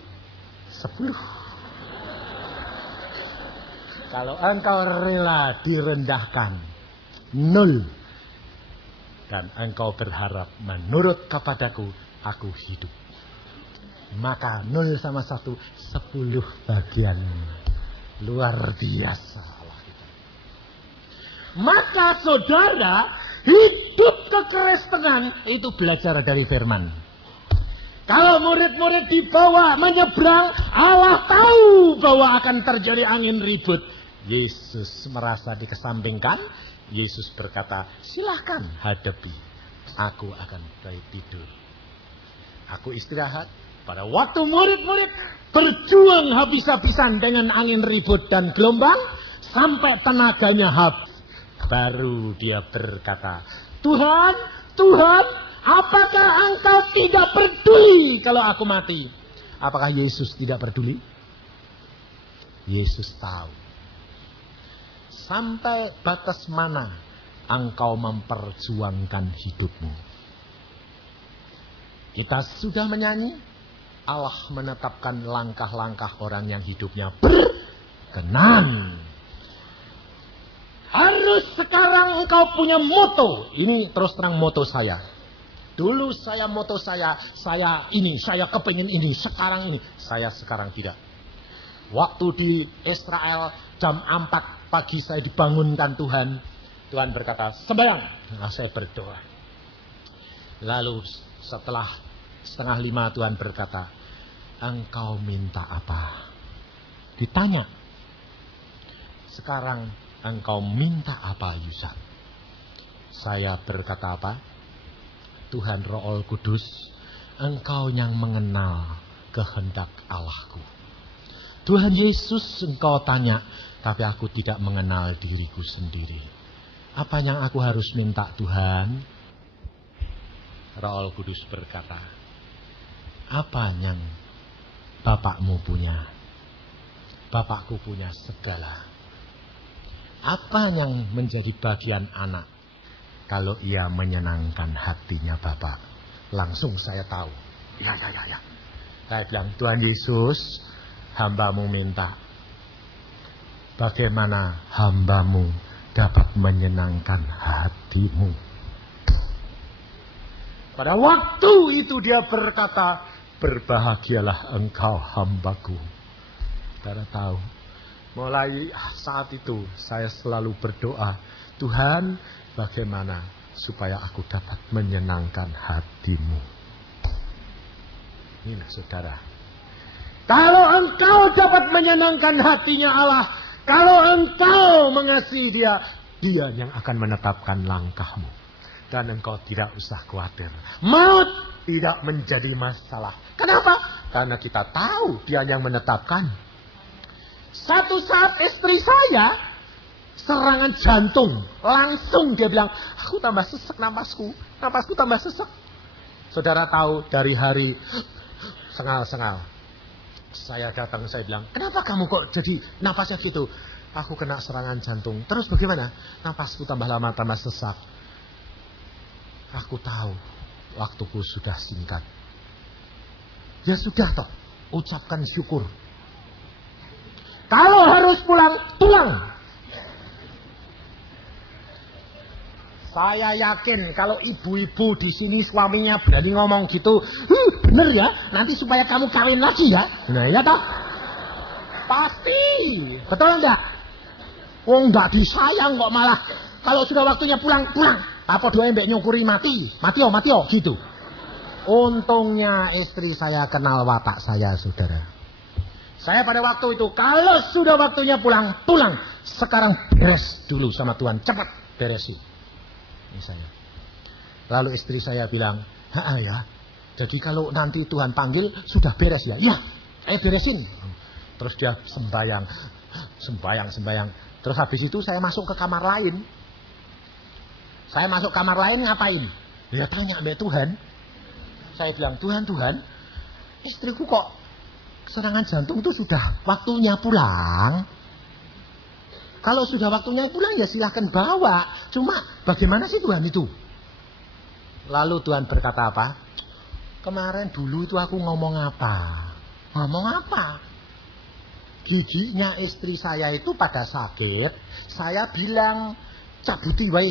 Kalau engkau rela direndahkan 0. Dan engkau berharap menurut kepadaku, aku hidup. Maka 0 sama 1, 10 bagian. Luar biasa Allah kita. Maka saudara, hidup kekristenan itu belajar dari firman. Kalau murid-murid dibawa menyeberang, Allah tahu bahwa akan terjadi angin ribut. Yesus merasa dikesampingkan. Yesus berkata, silahkan hadapi. Aku akan tidur. Aku istirahat. Pada waktu murid-murid berjuang habis-habisan dengan angin ribut dan gelombang, sampai tenaganya habis, baru dia berkata, Tuhan, apakah engkau tidak peduli kalau aku mati? Apakah Yesus tidak peduli? Yesus tahu. Sampai batas mana engkau memperjuangkan hidupmu? Kita sudah menyanyi. Allah menetapkan langkah-langkah orang yang hidupnya berkenan. Harus sekarang engkau punya moto. Ini terus terang moto saya. Dulu moto saya kepingin ini, sekarang ini. Saya sekarang tidak. Waktu di Israel jam 4 pagi saya dibangunkan Tuhan. Tuhan berkata, sembahyang. Nah, saya berdoa. Lalu setelah 4:30 Tuhan berkata, engkau minta apa? Ditanya. Sekarang engkau minta apa Yusuf? Saya berkata apa? Tuhan Roh Kudus, engkau yang mengenal kehendak Allahku. Tuhan Yesus engkau tanya, tapi aku tidak mengenal diriku sendiri. Apa yang aku harus minta Tuhan? Roh Kudus berkata, apa yang Bapakmu punya? Bapakku punya segala. Apa yang menjadi bagian anak kalau ia menyenangkan hatinya Bapak? Langsung saya tahu. Ya. Saya bilang, Tuhan Yesus, hamba-Mu minta. Bagaimana hamba-Mu dapat menyenangkan hati-Mu? Pada waktu itu dia berkata, berbahagialah engkau hambaku. Saudara tahu, mulai saat itu saya selalu berdoa, Tuhan, bagaimana supaya aku dapat menyenangkan hati-Mu? Ini saudara. Kalau engkau dapat menyenangkan hatinya Allah, kalau engkau mengasihi Dia, Dia yang akan menetapkan langkahmu. Dan engkau tidak usah khawatir. Maut tidak menjadi masalah. Kenapa? Karena kita tahu Dia yang menetapkan. Satu saat istri saya serangan jantung. Langsung dia bilang, aku tambah sesek napasku tambah sesek. Saudara tahu dari hari sengal-sengal. Saya datang, saya bilang, kenapa kamu kok jadi napasnya gitu? Aku kena serangan jantung. Terus bagaimana? Napasku tambah lama tambah sesak. Aku tahu waktuku sudah singkat. Ya sudah toh, ucapkan syukur. Kalau harus pulang. Saya yakin kalau ibu-ibu di sini suaminya berani ngomong gitu, bener ya, nanti supaya kamu kawin lagi ya. Nah ya toh, pasti, betul enggak? Wong enggak disayang kok malah. Kalau sudah waktunya pulang. Apa doain mbak nyukuri mati gitu. Untungnya istri saya kenal watak saya, saudara. Saya pada waktu itu, kalau sudah waktunya pulang. Sekarang beres dulu sama Tuhan, cepat beresin. Misalnya. Lalu istri saya bilang, ya. Jadi kalau nanti Tuhan panggil sudah beres ya. Ya, beresin. Terus dia sembayang. Terus habis itu saya masuk ke kamar lain. Saya masuk kamar lain ngapain? Dia tanya sama Tuhan. Saya bilang, Tuhan, istriku kok serangan jantung itu sudah waktunya pulang. Kalau sudah waktunya pulang ya silahkan bawa. Cuma bagaimana sih Tuhan itu? Lalu Tuhan berkata apa? Kemarin dulu itu aku ngomong apa? Giginya istri saya itu pada sakit. Saya bilang cabuti wae,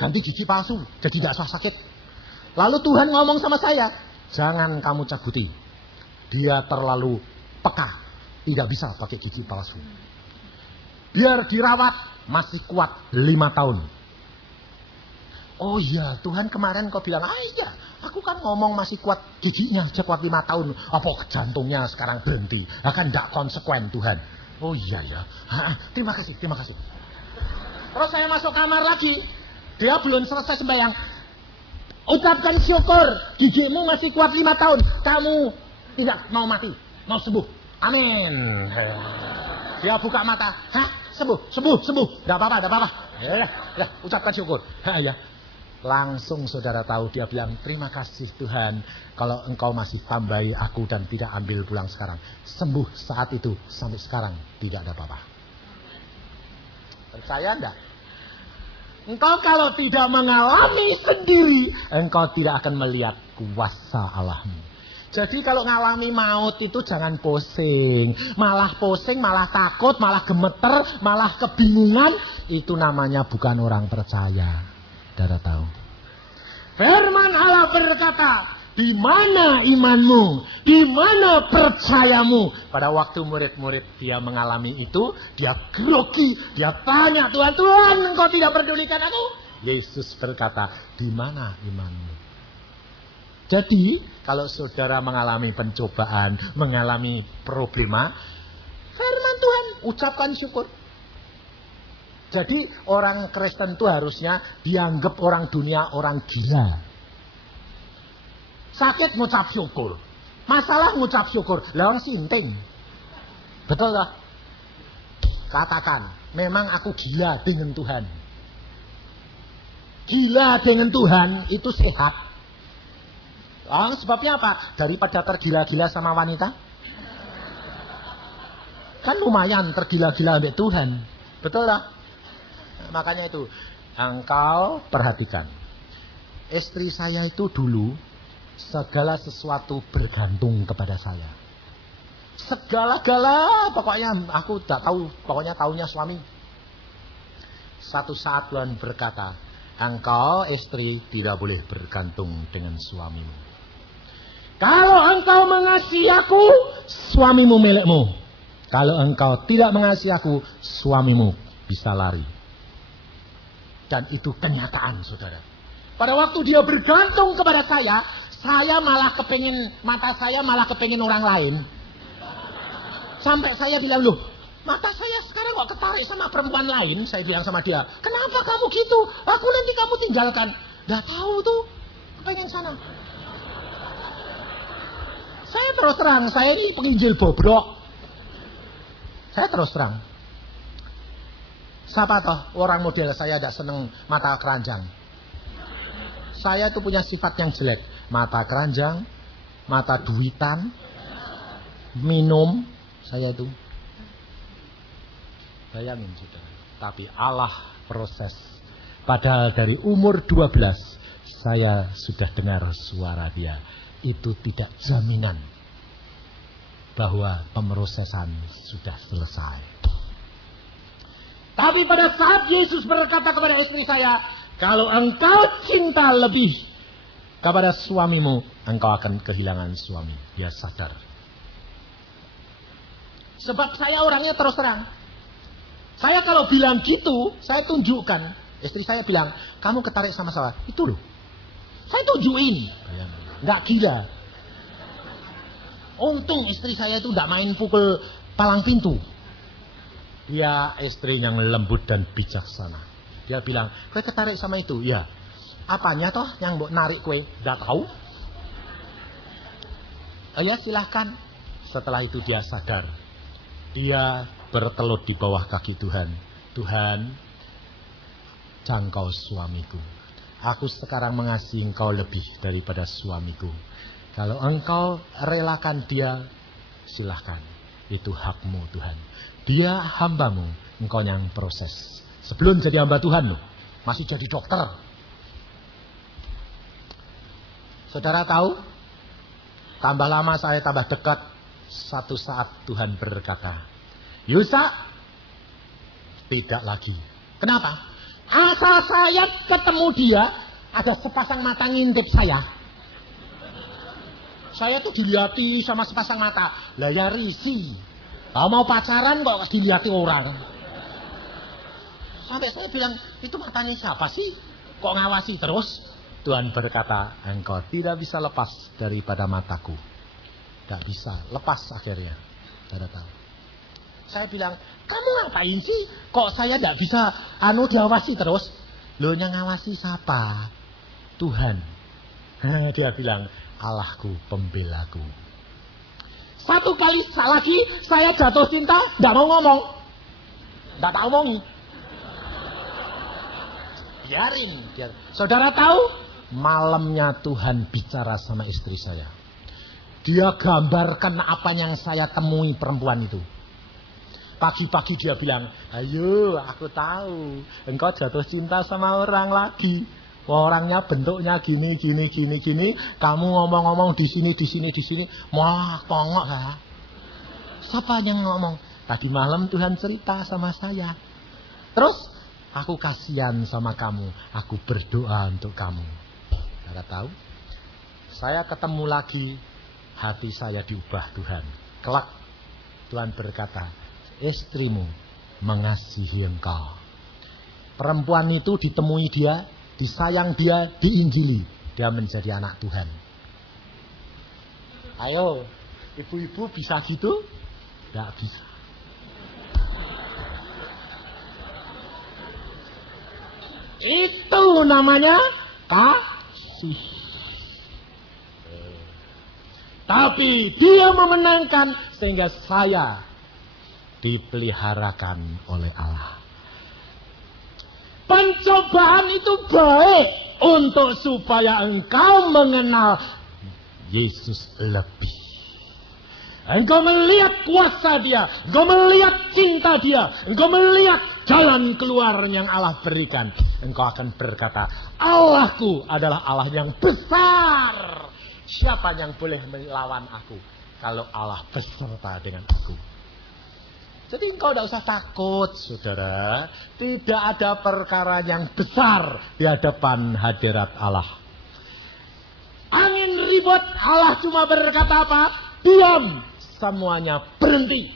ganti gigi palsu, jadi tidak usah sakit. Lalu Tuhan ngomong sama saya, jangan kamu cabuti. Dia terlalu peka, tidak bisa pakai gigi palsu. Biar dirawat, masih kuat 5 tahun. Oh iya, Tuhan kemarin kau bilang, iya, aku kan ngomong masih kuat giginya, aja kuat 5 tahun. Apa jantungnya sekarang berhenti? Akan tidak konsekuen Tuhan. Oh iya ya, terima kasih. Terus saya masuk kamar lagi, dia belum selesai sembahyang. Ucapkan syukur, gigimu masih kuat 5 tahun. Kamu tidak mau mati, mau sembuh. Amin. Dia buka mata, sembuh. Tidak apa-apa. Ya, ucapkan syukur. Ya. Langsung saudara tahu dia bilang, terima kasih Tuhan, kalau engkau masih tambahi aku dan tidak ambil pulang sekarang. Sembuh saat itu, sampai sekarang tidak ada apa-apa. Percaya enggak? Engkau kalau tidak mengalami sendiri, engkau tidak akan melihat kuasa Allahmu. Jadi kalau ngalami maut itu jangan pusing. Malah pusing, malah takut, malah gemeter, malah kebingungan. Itu namanya bukan orang percaya. Saudara tahu. Firman Allah berkata, di mana imanmu? Di mana percayamu? Pada waktu murid-murid dia mengalami itu, dia grogi. Dia tanya, Tuhan, engkau tidak pedulikan aku? Yesus berkata, di mana imanmu? Jadi, kalau saudara mengalami pencobaan, mengalami problema, firman Tuhan, ucapkan syukur. Jadi, orang Kristen itu harusnya dianggap orang dunia orang gila. Sakit ngucap syukur. Masalah ngucap syukur. Lah orang sinting. Betul tak? Katakan, memang aku gila dengan Tuhan. Gila dengan Tuhan itu sehat. Sebabnya apa? Daripada tergila-gila sama wanita. Kan lumayan tergila-gila dengan Tuhan. Betul tak? Makanya itu, engkau perhatikan. Istri saya itu dulu segala sesuatu bergantung kepada saya. Segala-gala, pokoknya aku tidak tahu, pokoknya tahunya suami. Satu saat Tuhan berkata, engkau istri tidak boleh bergantung dengan suamimu. Kalau engkau mengasihi aku, suamimu milikmu. Kalau engkau tidak mengasihi aku, suamimu bisa lari. Dan itu kenyataan, saudara. Pada waktu dia bergantung kepada saya malah kepingin, mata saya malah kepingin orang lain. Sampai saya bilang, loh, mata saya sekarang kok ketarik sama perempuan lain. Saya bilang sama dia, kenapa kamu gitu? Aku nanti kamu tinggalkan. Gak tahu tuh, pengen sana. Saya terus terang, saya ini penginjil bobrok. Saya terus terang. Siapa toh orang model saya tidak seneng mata keranjang. Saya itu punya sifat yang jelek. Mata keranjang, mata duitan, minum, saya itu. Bayangin saudara. Tapi Allah proses. Padahal dari umur 12 saya sudah dengar suara dia. Itu tidak jaminan bahwa pemrosesan sudah selesai. Tapi pada saat Yesus berkata kepada istri saya, kalau engkau cinta lebih kepada suamimu, engkau akan kehilangan suami. Dia sadar. Sebab saya orangnya terus terang. Saya kalau bilang gitu, saya tunjukkan. Istri saya bilang, kamu ketarik sama saya. Itu loh. Saya tunjukin. Nggak gila. Untung istri saya itu nggak main pukul palang pintu. Dia istri yang lembut dan bijaksana. Dia bilang, kue ketarik sama itu? Ya. Apanya toh yang mau narik kue? Nggak tahu. Oh ya silahkan. Setelah itu dia sadar. Dia bertelut di bawah kaki Tuhan. Tuhan, jangkau suamiku. Aku sekarang mengasihi engkau lebih daripada suamiku. Kalau engkau relakan dia, silahkan. Itu hakmu Tuhan. Dia hambamu, engkau yang proses. Sebelum jadi hamba Tuhan loh, masih jadi dokter. Saudara tahu, tambah lama saya tambah dekat. Satu saat Tuhan berkata, Yusa, tidak lagi. Kenapa? Asal saya ketemu dia, ada sepasang mata ngintip saya. Saya tuh dilihat sama sepasang mata. Lah ya risih. Kalau mau pacaran kok dilihat orang. Sampai saya bilang, itu matanya siapa sih? Kok ngawasi terus? Tuhan berkata, engkau tidak bisa lepas daripada mataku. Tidak bisa, lepas akhirnya. Tidak tahu. Saya bilang, kamu ngapain sih? Kok saya tidak bisa diawasi terus? Loh yang ngawasi siapa? Tuhan. Dia bilang, Allahku, pembelaku. Satu kali lagi saya jatuh cinta, tidak mau ngomong. Tidak tak omongi. Biarin. Saudara tahu? Malamnya Tuhan bicara sama istri saya. Dia gambarkan apa yang saya temui perempuan itu. Pagi-pagi dia bilang, ayo aku tahu, engkau jatuh cinta sama orang lagi. Orangnya bentuknya gini. Kamu ngomong-ngomong di sini. Wah, pongok ya. Siapa yang ngomong? Tadi malam Tuhan cerita sama saya. Terus, aku kasihan sama kamu. Aku berdoa untuk kamu. Saudara tahu? Saya ketemu lagi, hati saya diubah Tuhan. Kelak, Tuhan berkata, istrimu mengasihi engkau. Perempuan itu ditemui dia, disayang dia, diinjili. Dia menjadi anak Tuhan. Ayo, ibu-ibu bisa gitu? Tidak bisa. Itu namanya kasih. Tapi dia memenangkan sehingga saya dipeliharakan oleh Allah. Pencobaan itu baik untuk supaya engkau mengenal Yesus lebih. Engkau melihat kuasa dia, engkau melihat cinta dia, engkau melihat jalan keluar yang Allah berikan. Engkau akan berkata, Allahku adalah Allah yang besar. Siapa yang boleh melawan aku kalau Allah beserta dengan aku? Jadi engkau tidak usah takut, saudara. Tidak ada perkara yang besar di hadapan hadirat Allah. Angin ribut, Allah cuma berkata apa? Diam, semuanya berhenti.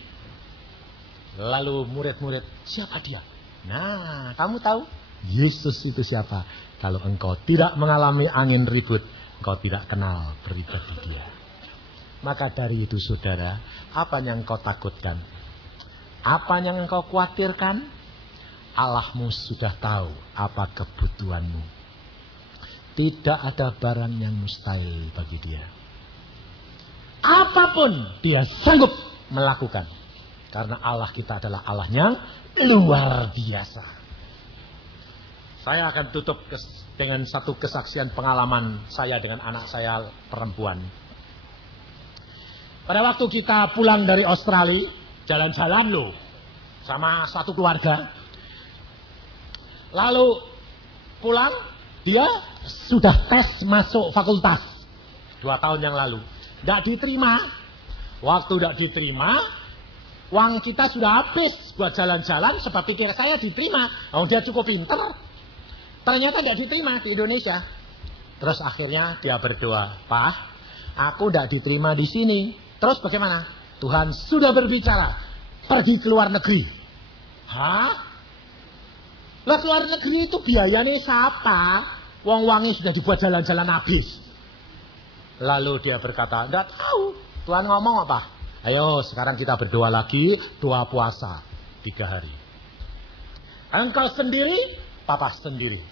Lalu murid-murid, siapa dia? Nah, kamu tahu? Yesus itu siapa? Kalau engkau tidak mengalami angin ribut, engkau tidak kenal pribadi dia. Maka dari itu, saudara, apa yang engkau takutkan? Apa yang engkau khawatirkan? Allahmu sudah tahu apa kebutuhanmu. Tidak ada barang yang mustahil bagi dia. Apapun dia sanggup melakukan. Karena Allah kita adalah Allah yang luar biasa. Saya akan tutup dengan satu kesaksian pengalaman saya dengan anak saya perempuan. Pada waktu kita pulang dari Australia, jalan-jalan loh sama satu keluarga. Lalu pulang, dia sudah tes masuk fakultas 2 tahun yang lalu. Tidak diterima. Waktu tidak diterima, uang kita sudah habis buat jalan-jalan. Sebab pikir saya diterima, oh dia cukup pinter. Ternyata tidak diterima di Indonesia. Terus akhirnya dia berdoa, Pak, aku tidak diterima di sini. Terus bagaimana? Tuhan sudah berbicara, pergi ke luar negeri. Hah? Lah keluar negeri itu biayanya siapa? Wong-wangnya sudah dibuat jalan-jalan habis. Lalu dia berkata, enggak tahu. Tuhan ngomong apa? Ayo sekarang kita berdoa lagi, doa puasa 3 hari. Engkau sendiri, papa sendiri.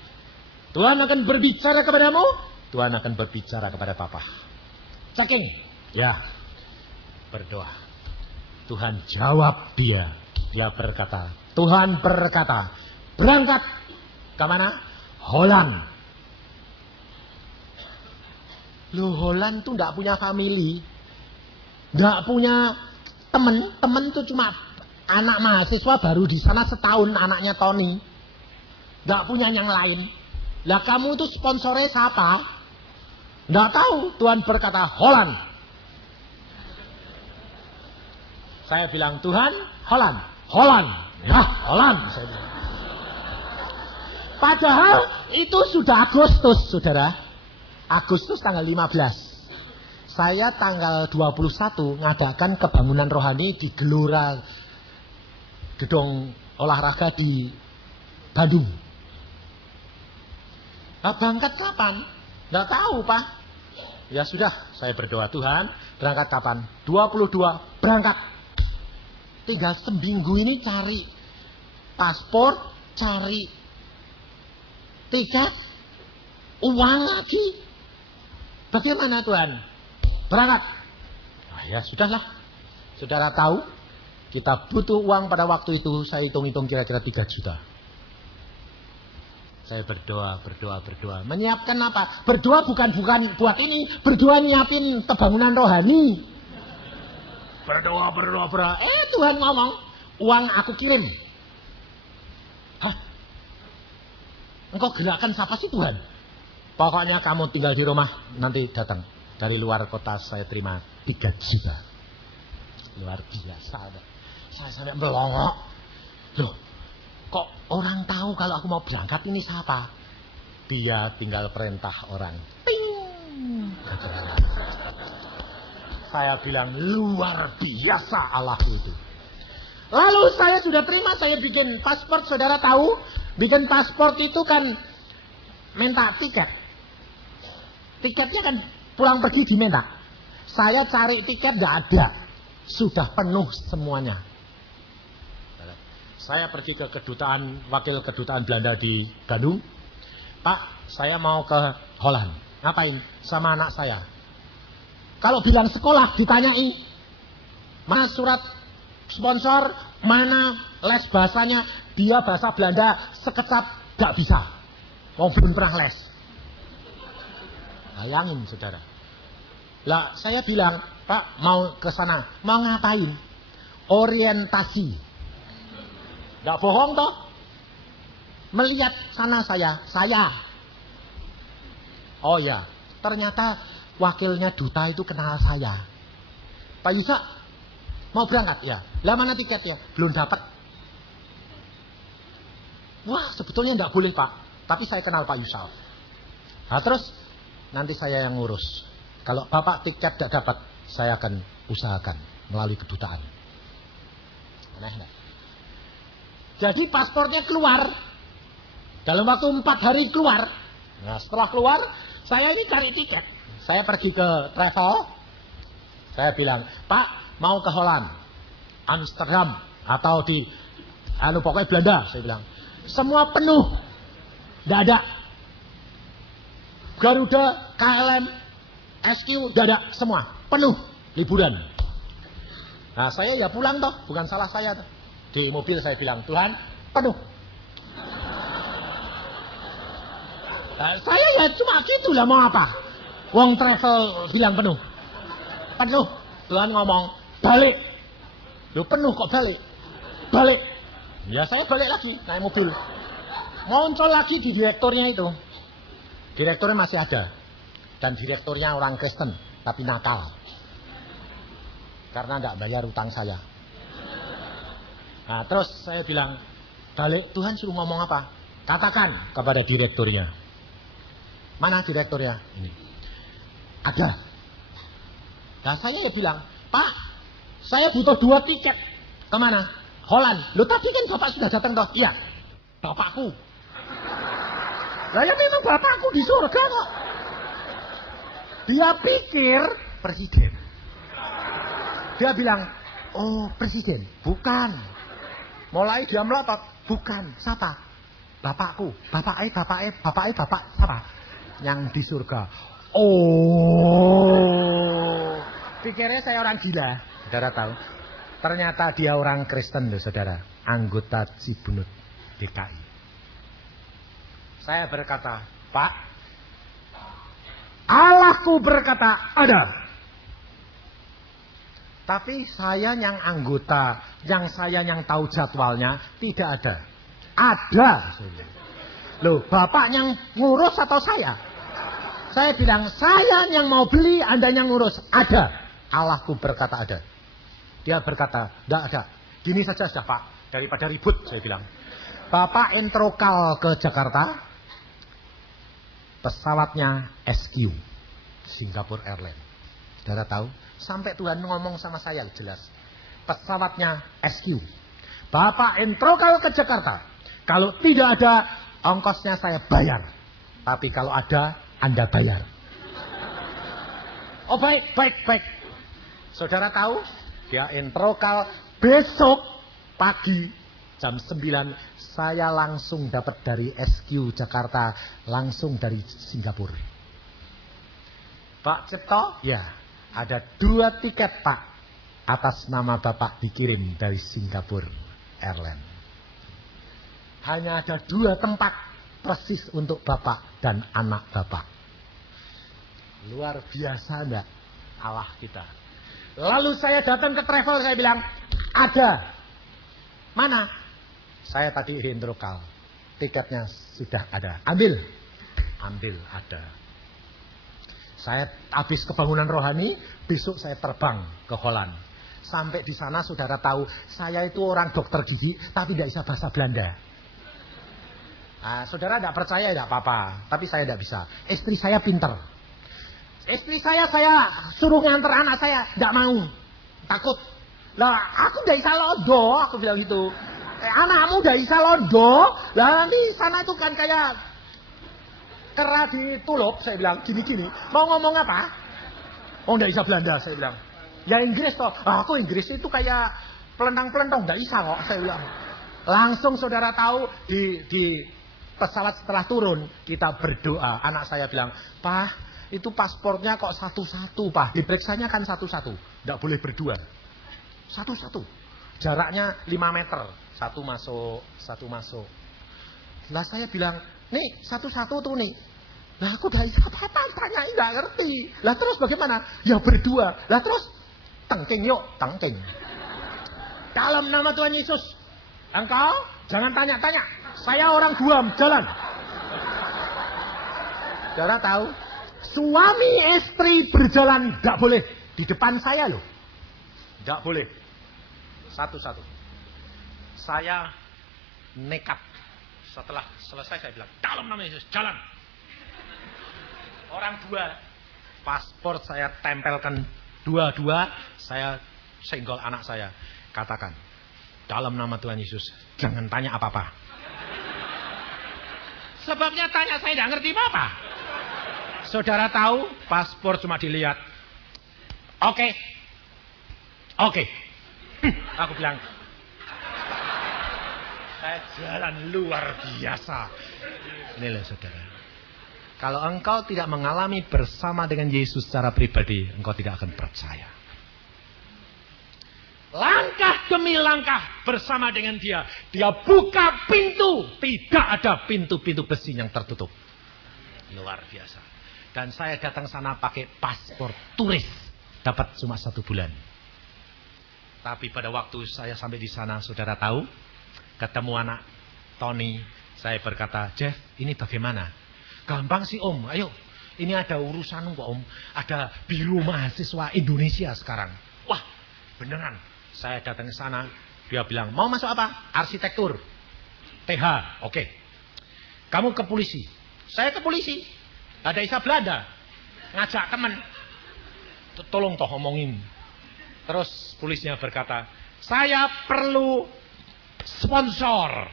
Tuhan akan berbicara kepadamu, Tuhan akan berbicara kepada papa. Checking. Ya. Berdoa. Tuhan jawab dia. Dia berkata, Tuhan berkata, berangkat ke mana? Holland. Loh, Holland tuh enggak punya family. Enggak punya teman. Teman tuh cuma anak mahasiswa baru di sana setahun, anaknya Tony. Enggak punya yang lain. Lah kamu tuh sponsornya siapa? Enggak tahu. Tuhan berkata, Holland. Saya bilang, Tuhan, Holland. Holland. Ya, Holland. Saya bilang. Padahal itu sudah Agustus, saudara. Agustus tanggal 15. Saya tanggal 21 ngadakan kebangunan rohani di Gelora Gedung Olahraga di Bandung. Nah, berangkat kapan? Nggak tahu, Pak. Ya sudah, saya berdoa, Tuhan, berangkat kapan? 22, berangkat. Tinggal seminggu ini cari paspor, cari tiket, uang lagi. Bagaimana Tuhan? Berangkat. Nah, ya sudahlah. Saudara tahu, kita butuh uang pada waktu itu, saya hitung-hitung kira-kira 3 juta. Saya berdoa. Menyiapkan apa? Berdoa bukan buat ini, berdoa nyiapin kebangunan rohani. Berdoa. Tuhan ngomong, uang aku kirim. Hah? Engkau gerakkan siapa sih Tuhan? Pokoknya kamu tinggal di rumah, nanti datang. Dari luar kota saya terima 3 juta. Luar biasa. Saya sampai melongok. Loh, kok orang tahu kalau aku mau berangkat ini siapa? Dia tinggal perintah orang. Ting. Saya bilang luar biasa Allah itu. Lalu saya sudah terima, saya bikin paspor. Saudara tahu, bikin paspor itu kan minta tiket. Tiketnya kan pulang pergi diminta. Saya cari tiket tidak ada. Sudah penuh semuanya. Saya pergi ke kedutaan, wakil kedutaan Belanda di Bandung. Pak, saya mau ke Holland. Ngapain? Sama anak saya. Kalau bilang sekolah ditanyai, mana surat sponsor, mana les bahasanya, dia bahasa Belanda sekecap gak bisa. Mau belum pernah les. Bayangin saudara. Lah saya bilang, Pak mau ke sana, mau ngapain? Orientasi. Gak bohong toh? Melihat sana saya. Oh ya, ternyata wakilnya duta itu kenal saya. Pak Yusa, mau berangkat? Ya. Lah mana tiketnya? Belum dapat. Wah, sebetulnya enggak boleh Pak. Tapi saya kenal Pak Yusa. Nah terus, nanti saya yang ngurus. Kalau Bapak tiket tidak dapat, saya akan usahakan melalui kedutaan. Aneh enggak? Jadi paspornya keluar. Dalam waktu 4 hari keluar. Nah setelah keluar, saya ini cari tiket. Saya pergi ke travel. Saya bilang, Pak mau ke Holland, Amsterdam, atau di pokoknya Belanda. Saya bilang, semua penuh. Tidak ada. Garuda, KLM, SQ, tidak ada. Semua penuh liburan. Nah saya ya pulang toh. Bukan salah saya toh. Di mobil saya bilang, Tuhan penuh. Nah, saya ya cuma gitulah mau apa. Wong travel bilang penuh. Penuh. Tuhan ngomong, balik. Loh penuh kok balik? Balik. Ya saya balik lagi, naik mobil. Muncul lagi di direkturnya itu. Direkturnya masih ada. Dan direkturnya orang Kristen, tapi nakal. Karena enggak bayar utang saya. Nah terus saya bilang, balik, Tuhan suruh ngomong apa? Katakan kepada direkturnya. Mana direkturnya? Ini. Ada. Nah saya ya bilang, Pak, saya butuh 2 tiket. Kemana? Holland. Loh tadi kan Bapak sudah datang toh? Iya. Bapakku. Lah ya memang bapakku di surga kok. Dia pikir presiden. Dia bilang, oh presiden. Bukan. Mulai dia melotot. Bukan. Siapa? Bapakku. Bapak siapa? Yang di surga. Oh. Pikirnya saya orang gila. Saudara tahu. Ternyata dia orang Kristen loh saudara. Anggota Cibunut DKI. Saya berkata, Pak, Allahku berkata ada. Tapi saya yang anggota, saya yang tahu jadwalnya, tidak ada. Ada. Loh, Bapak yang ngurus atau saya? Saya bilang, saya yang mau beli, Anda yang ngurus. Ada. Allahku berkata ada. Dia berkata, tidak ada. Gini saja sudah Pak, daripada ribut, saya bilang. Bapak introkal ke Jakarta, pesawatnya SQ, Singapore Airlines. Saudara tahu? Sampai Tuhan ngomong sama saya jelas. Pesawatnya SQ. Bapak introkal ke Jakarta. Kalau tidak ada, ongkosnya saya bayar. Tapi kalau ada, Anda bayar. Oh baik. Saudara tahu? Dia introkal besok pagi jam 9 saya langsung dapat dari SQ Jakarta, langsung dari Singapura. Pak Cipto, ya ada 2 tiket Pak, atas nama Bapak dikirim dari Singapura Airlines. Hanya ada 2 tempat persis untuk Bapak dan anak Bapak. Luar biasa enggak Allah kita. Lalu saya datang ke travel, saya bilang, ada. Mana? Saya tadi introkal. Tiketnya sudah ada. Ambil, ada. Saya habis kebangunan rohani, besok saya terbang ke Holland. Sampai di sana saudara tahu, saya itu orang dokter gigi, tapi tidak bisa bahasa Belanda. Nah, saudara tidak percaya, tidak apa-apa. Tapi saya tidak bisa. Istri saya pinter. Istri saya suruh nganter anak saya, tidak mau. Takut. Lah, aku tidak bisa lodo, aku bilang gitu. Anakmu udah bisa londo, lah nanti sana itu kan kayak kera ditulup, saya bilang gini-gini. Mau ngomong apa? Oh enggak bisa Belanda, saya bilang. Ya Inggris toh. Aku Inggris itu kayak pelentang-pelentong, enggak bisa kok, saya bilang. Langsung saudara tahu di pesawat setelah turun kita berdoa. Anak saya bilang, "Pak, itu paspornya kok satu-satu, Pak. Diperiksanya kan satu-satu, enggak boleh berdua. Satu-satu. Jaraknya 5 meter. Satu masuk. Lah saya bilang, nih satu-satu tuh nih. Lah aku dari apa-apa tanya nggak ngerti. Lah terus bagaimana? Ya berdua. Lah terus tengking yuk, tengking. Dalam nama Tuhan Yesus, engkau jangan tanya-tanya. Saya orang guam, jalan. Saudara tahu, Suami istri berjalan, tidak boleh. Di depan saya loh. Tidak boleh. Satu-satu. Saya nekat. Setelah selesai saya bilang, dalam nama Yesus, jalan. Orang dua. Paspor saya tempelkan dua-dua. Saya senggol anak saya. Katakan, dalam nama Tuhan Yesus, jangan tanya apa-apa. Sebabnya tanya saya tidak ngerti apa-apa. Saudara tahu, paspor cuma dilihat. Oke. Aku bilang, saya jalan luar biasa. Ini loh saudara. Kalau engkau tidak mengalami bersama dengan Yesus secara pribadi, engkau tidak akan percaya. Langkah demi langkah bersama dengan dia. Dia buka pintu. Tidak ada pintu-pintu besi yang tertutup. Luar biasa. Dan saya datang sana pakai paspor turis. Dapat cuma 1 bulan. Tapi pada waktu saya sampai di sana, saudara tahu, ketemu anak Tony, saya berkata, Jeff, ini bagaimana? Gampang sih om, ayo. Ini ada urusan kok om. Ada Biro Mahasiswa Indonesia sekarang. Wah, beneran. Saya datang ke sana, dia bilang, mau masuk apa? Arsitektur. TH, oke. Kamu ke polisi. Saya ke polisi. Ada Isa Belanda. Ngajak teman. Tolong toh ngomongin. Terus polisinya berkata, saya perlu sponsor.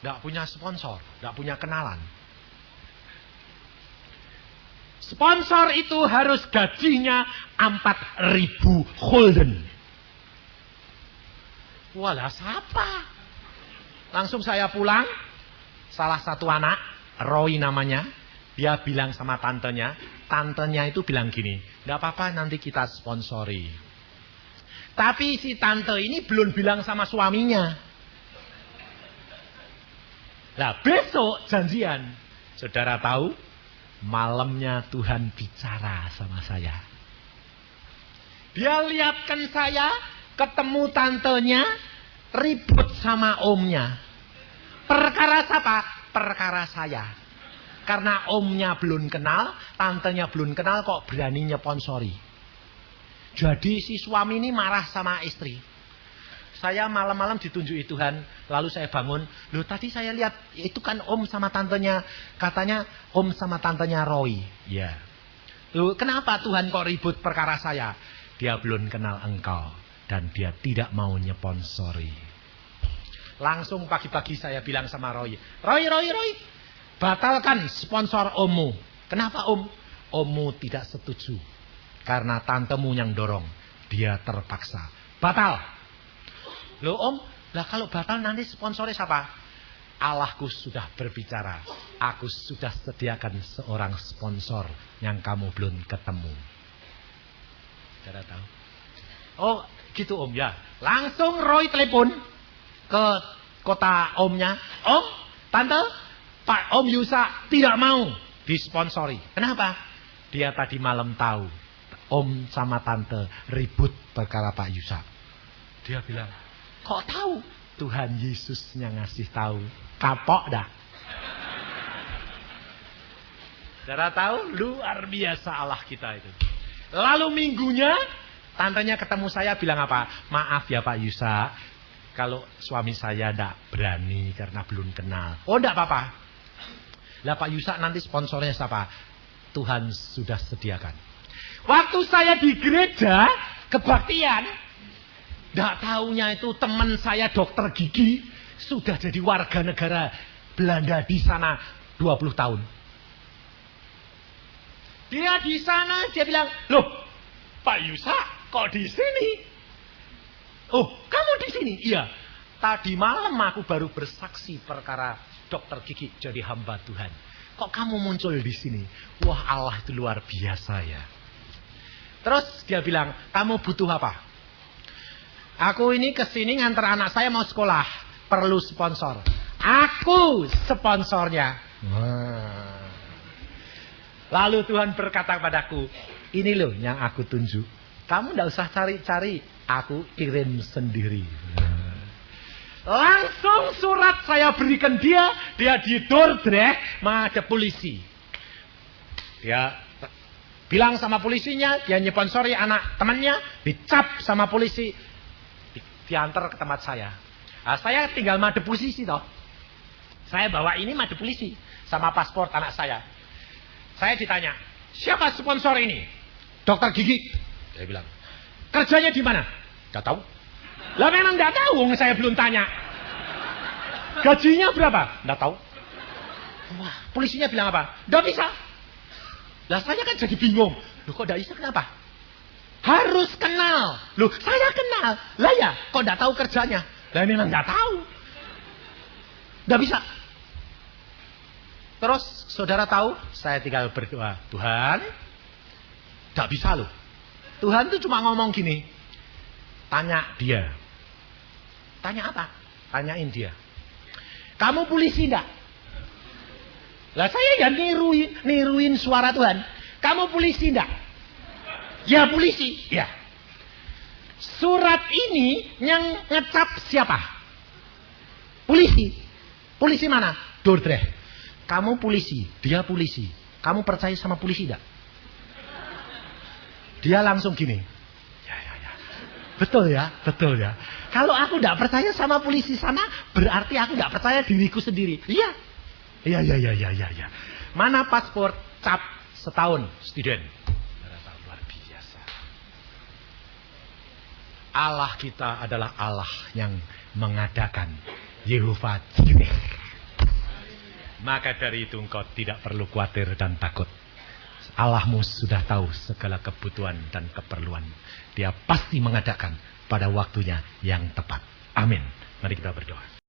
Tidak punya sponsor, tidak punya kenalan. Sponsor itu harus gajinya 4.000 gulden. Walah siapa? Langsung saya pulang. Salah satu anak, Roy namanya, dia bilang sama tantenya. Tantenya itu bilang gini, tidak apa-apa nanti kita sponsori. Tapi si tante ini belum bilang sama suaminya. Nah besok janjian. Saudara tahu, malamnya Tuhan bicara sama saya. Dia lihatkan saya, ketemu tantenya, ribut sama omnya. Perkara siapa? Perkara saya. Karena omnya belum kenal, tantenya belum kenal, kok berani nyponsori. Jadi si suami ini marah sama istri. Saya malam-malam ditunjuki Tuhan, lalu saya bangun. Loh tadi saya lihat, itu kan om sama tantenya, katanya om sama tantenya Roy. Ya. Loh kenapa Tuhan kok ribut perkara saya? Dia belum kenal engkau, dan dia tidak mau nyponsori. Langsung pagi-pagi saya bilang sama Roy. Roy. Batalkan sponsor ommu. Kenapa om? Ommu tidak setuju. Karena tantemu yang dorong. Dia terpaksa. Batal. Loh om, lah kalau batal nanti sponsornya siapa? Allahku sudah berbicara. Aku sudah sediakan seorang sponsor yang kamu belum ketemu. Saudara tahu? Oh gitu om ya. Langsung Roy telepon ke kota omnya. Om, tante, Pak Om Yusa tidak mau disponsori. Kenapa? Dia tadi malam tahu Om sama Tante ribut perkara Pak Yusa. Dia bilang, kok tahu? Tuhan Yesusnya ngasih tahu. Kapok dah. Saudara tahu? Luar biasa Allah kita itu. Lalu minggunya, tantenya ketemu saya bilang apa? Maaf ya Pak Yusa, kalau suami saya tidak berani karena belum kenal. Oh tidak apa-apa. Lah Pak Yusa nanti sponsornya siapa? Tuhan sudah sediakan. Waktu saya di gereja kebaktian, tidak taunya itu teman saya dokter gigi sudah jadi warga negara Belanda di sana 20 tahun. Dia di sana, dia bilang, loh Pak Yusa kok di sini? Oh kamu di sini? Iya. Tadi malam aku baru bersaksi perkara dokter gigi jadi hamba Tuhan. Kok kamu muncul di sini? Wah Allah itu luar biasa ya. Terus dia bilang, kamu butuh apa? Aku ini kesini ngantar anak saya mau sekolah. Perlu sponsor. Aku sponsornya. Lalu Tuhan berkata padaku, ini loh yang aku tunjuk. Kamu tidak usah cari-cari. Aku kirim sendiri. Langsung surat saya berikan dia. Dia didordrek menghadap polisi. Dia bilang sama polisinya, dia nyponsori anak temannya, dicap sama polisi, diantar ke tempat saya. Nah, saya tinggal madep polisi toh. Saya bawa ini madep polisi sama paspor anak saya. Saya ditanya, siapa sponsor ini? Dokter gigi. Saya bilang, kerjanya di mana? Gak tahu. Lah memang gak tahu, saya belum tanya. Gajinya berapa? Gak tahu. Wah, polisinya bilang apa? Gak bisa. Lah saya kan jadi bingung. Loh kok gak bisa kenapa? Harus kenal. Loh saya kenal. Lah ya kok gak tahu kerjanya? Lah memang gak tahu. Gak bisa. Terus saudara tahu, saya tinggal berdoa. Tuhan, gak bisa loh. Tuhan tuh cuma ngomong gini. Tanya dia. Tanya apa? Tanyain dia. Kamu polisi enggak? Lah saya ya niruin suara Tuhan. Kamu polisi enggak? Ya polisi. Ya. Surat ini yang ngecap siapa? Polisi. Polisi mana? Dordrecht. Kamu polisi, dia polisi. Kamu percaya sama polisi enggak? Dia langsung gini. Ya. Betul ya, betul ya. Kalau aku enggak percaya sama polisi sana, berarti aku enggak percaya diriku sendiri. Iya. Iya. Mana paspor cap setahun student? Luar biasa. Allah kita adalah Allah yang mengadakan Yehova Jireh. Maka dari itu engkau tidak perlu khawatir dan takut. Allahmu sudah tahu segala kebutuhan dan keperluan. Dia pasti mengadakan pada waktunya yang tepat. Amin. Mari kita berdoa.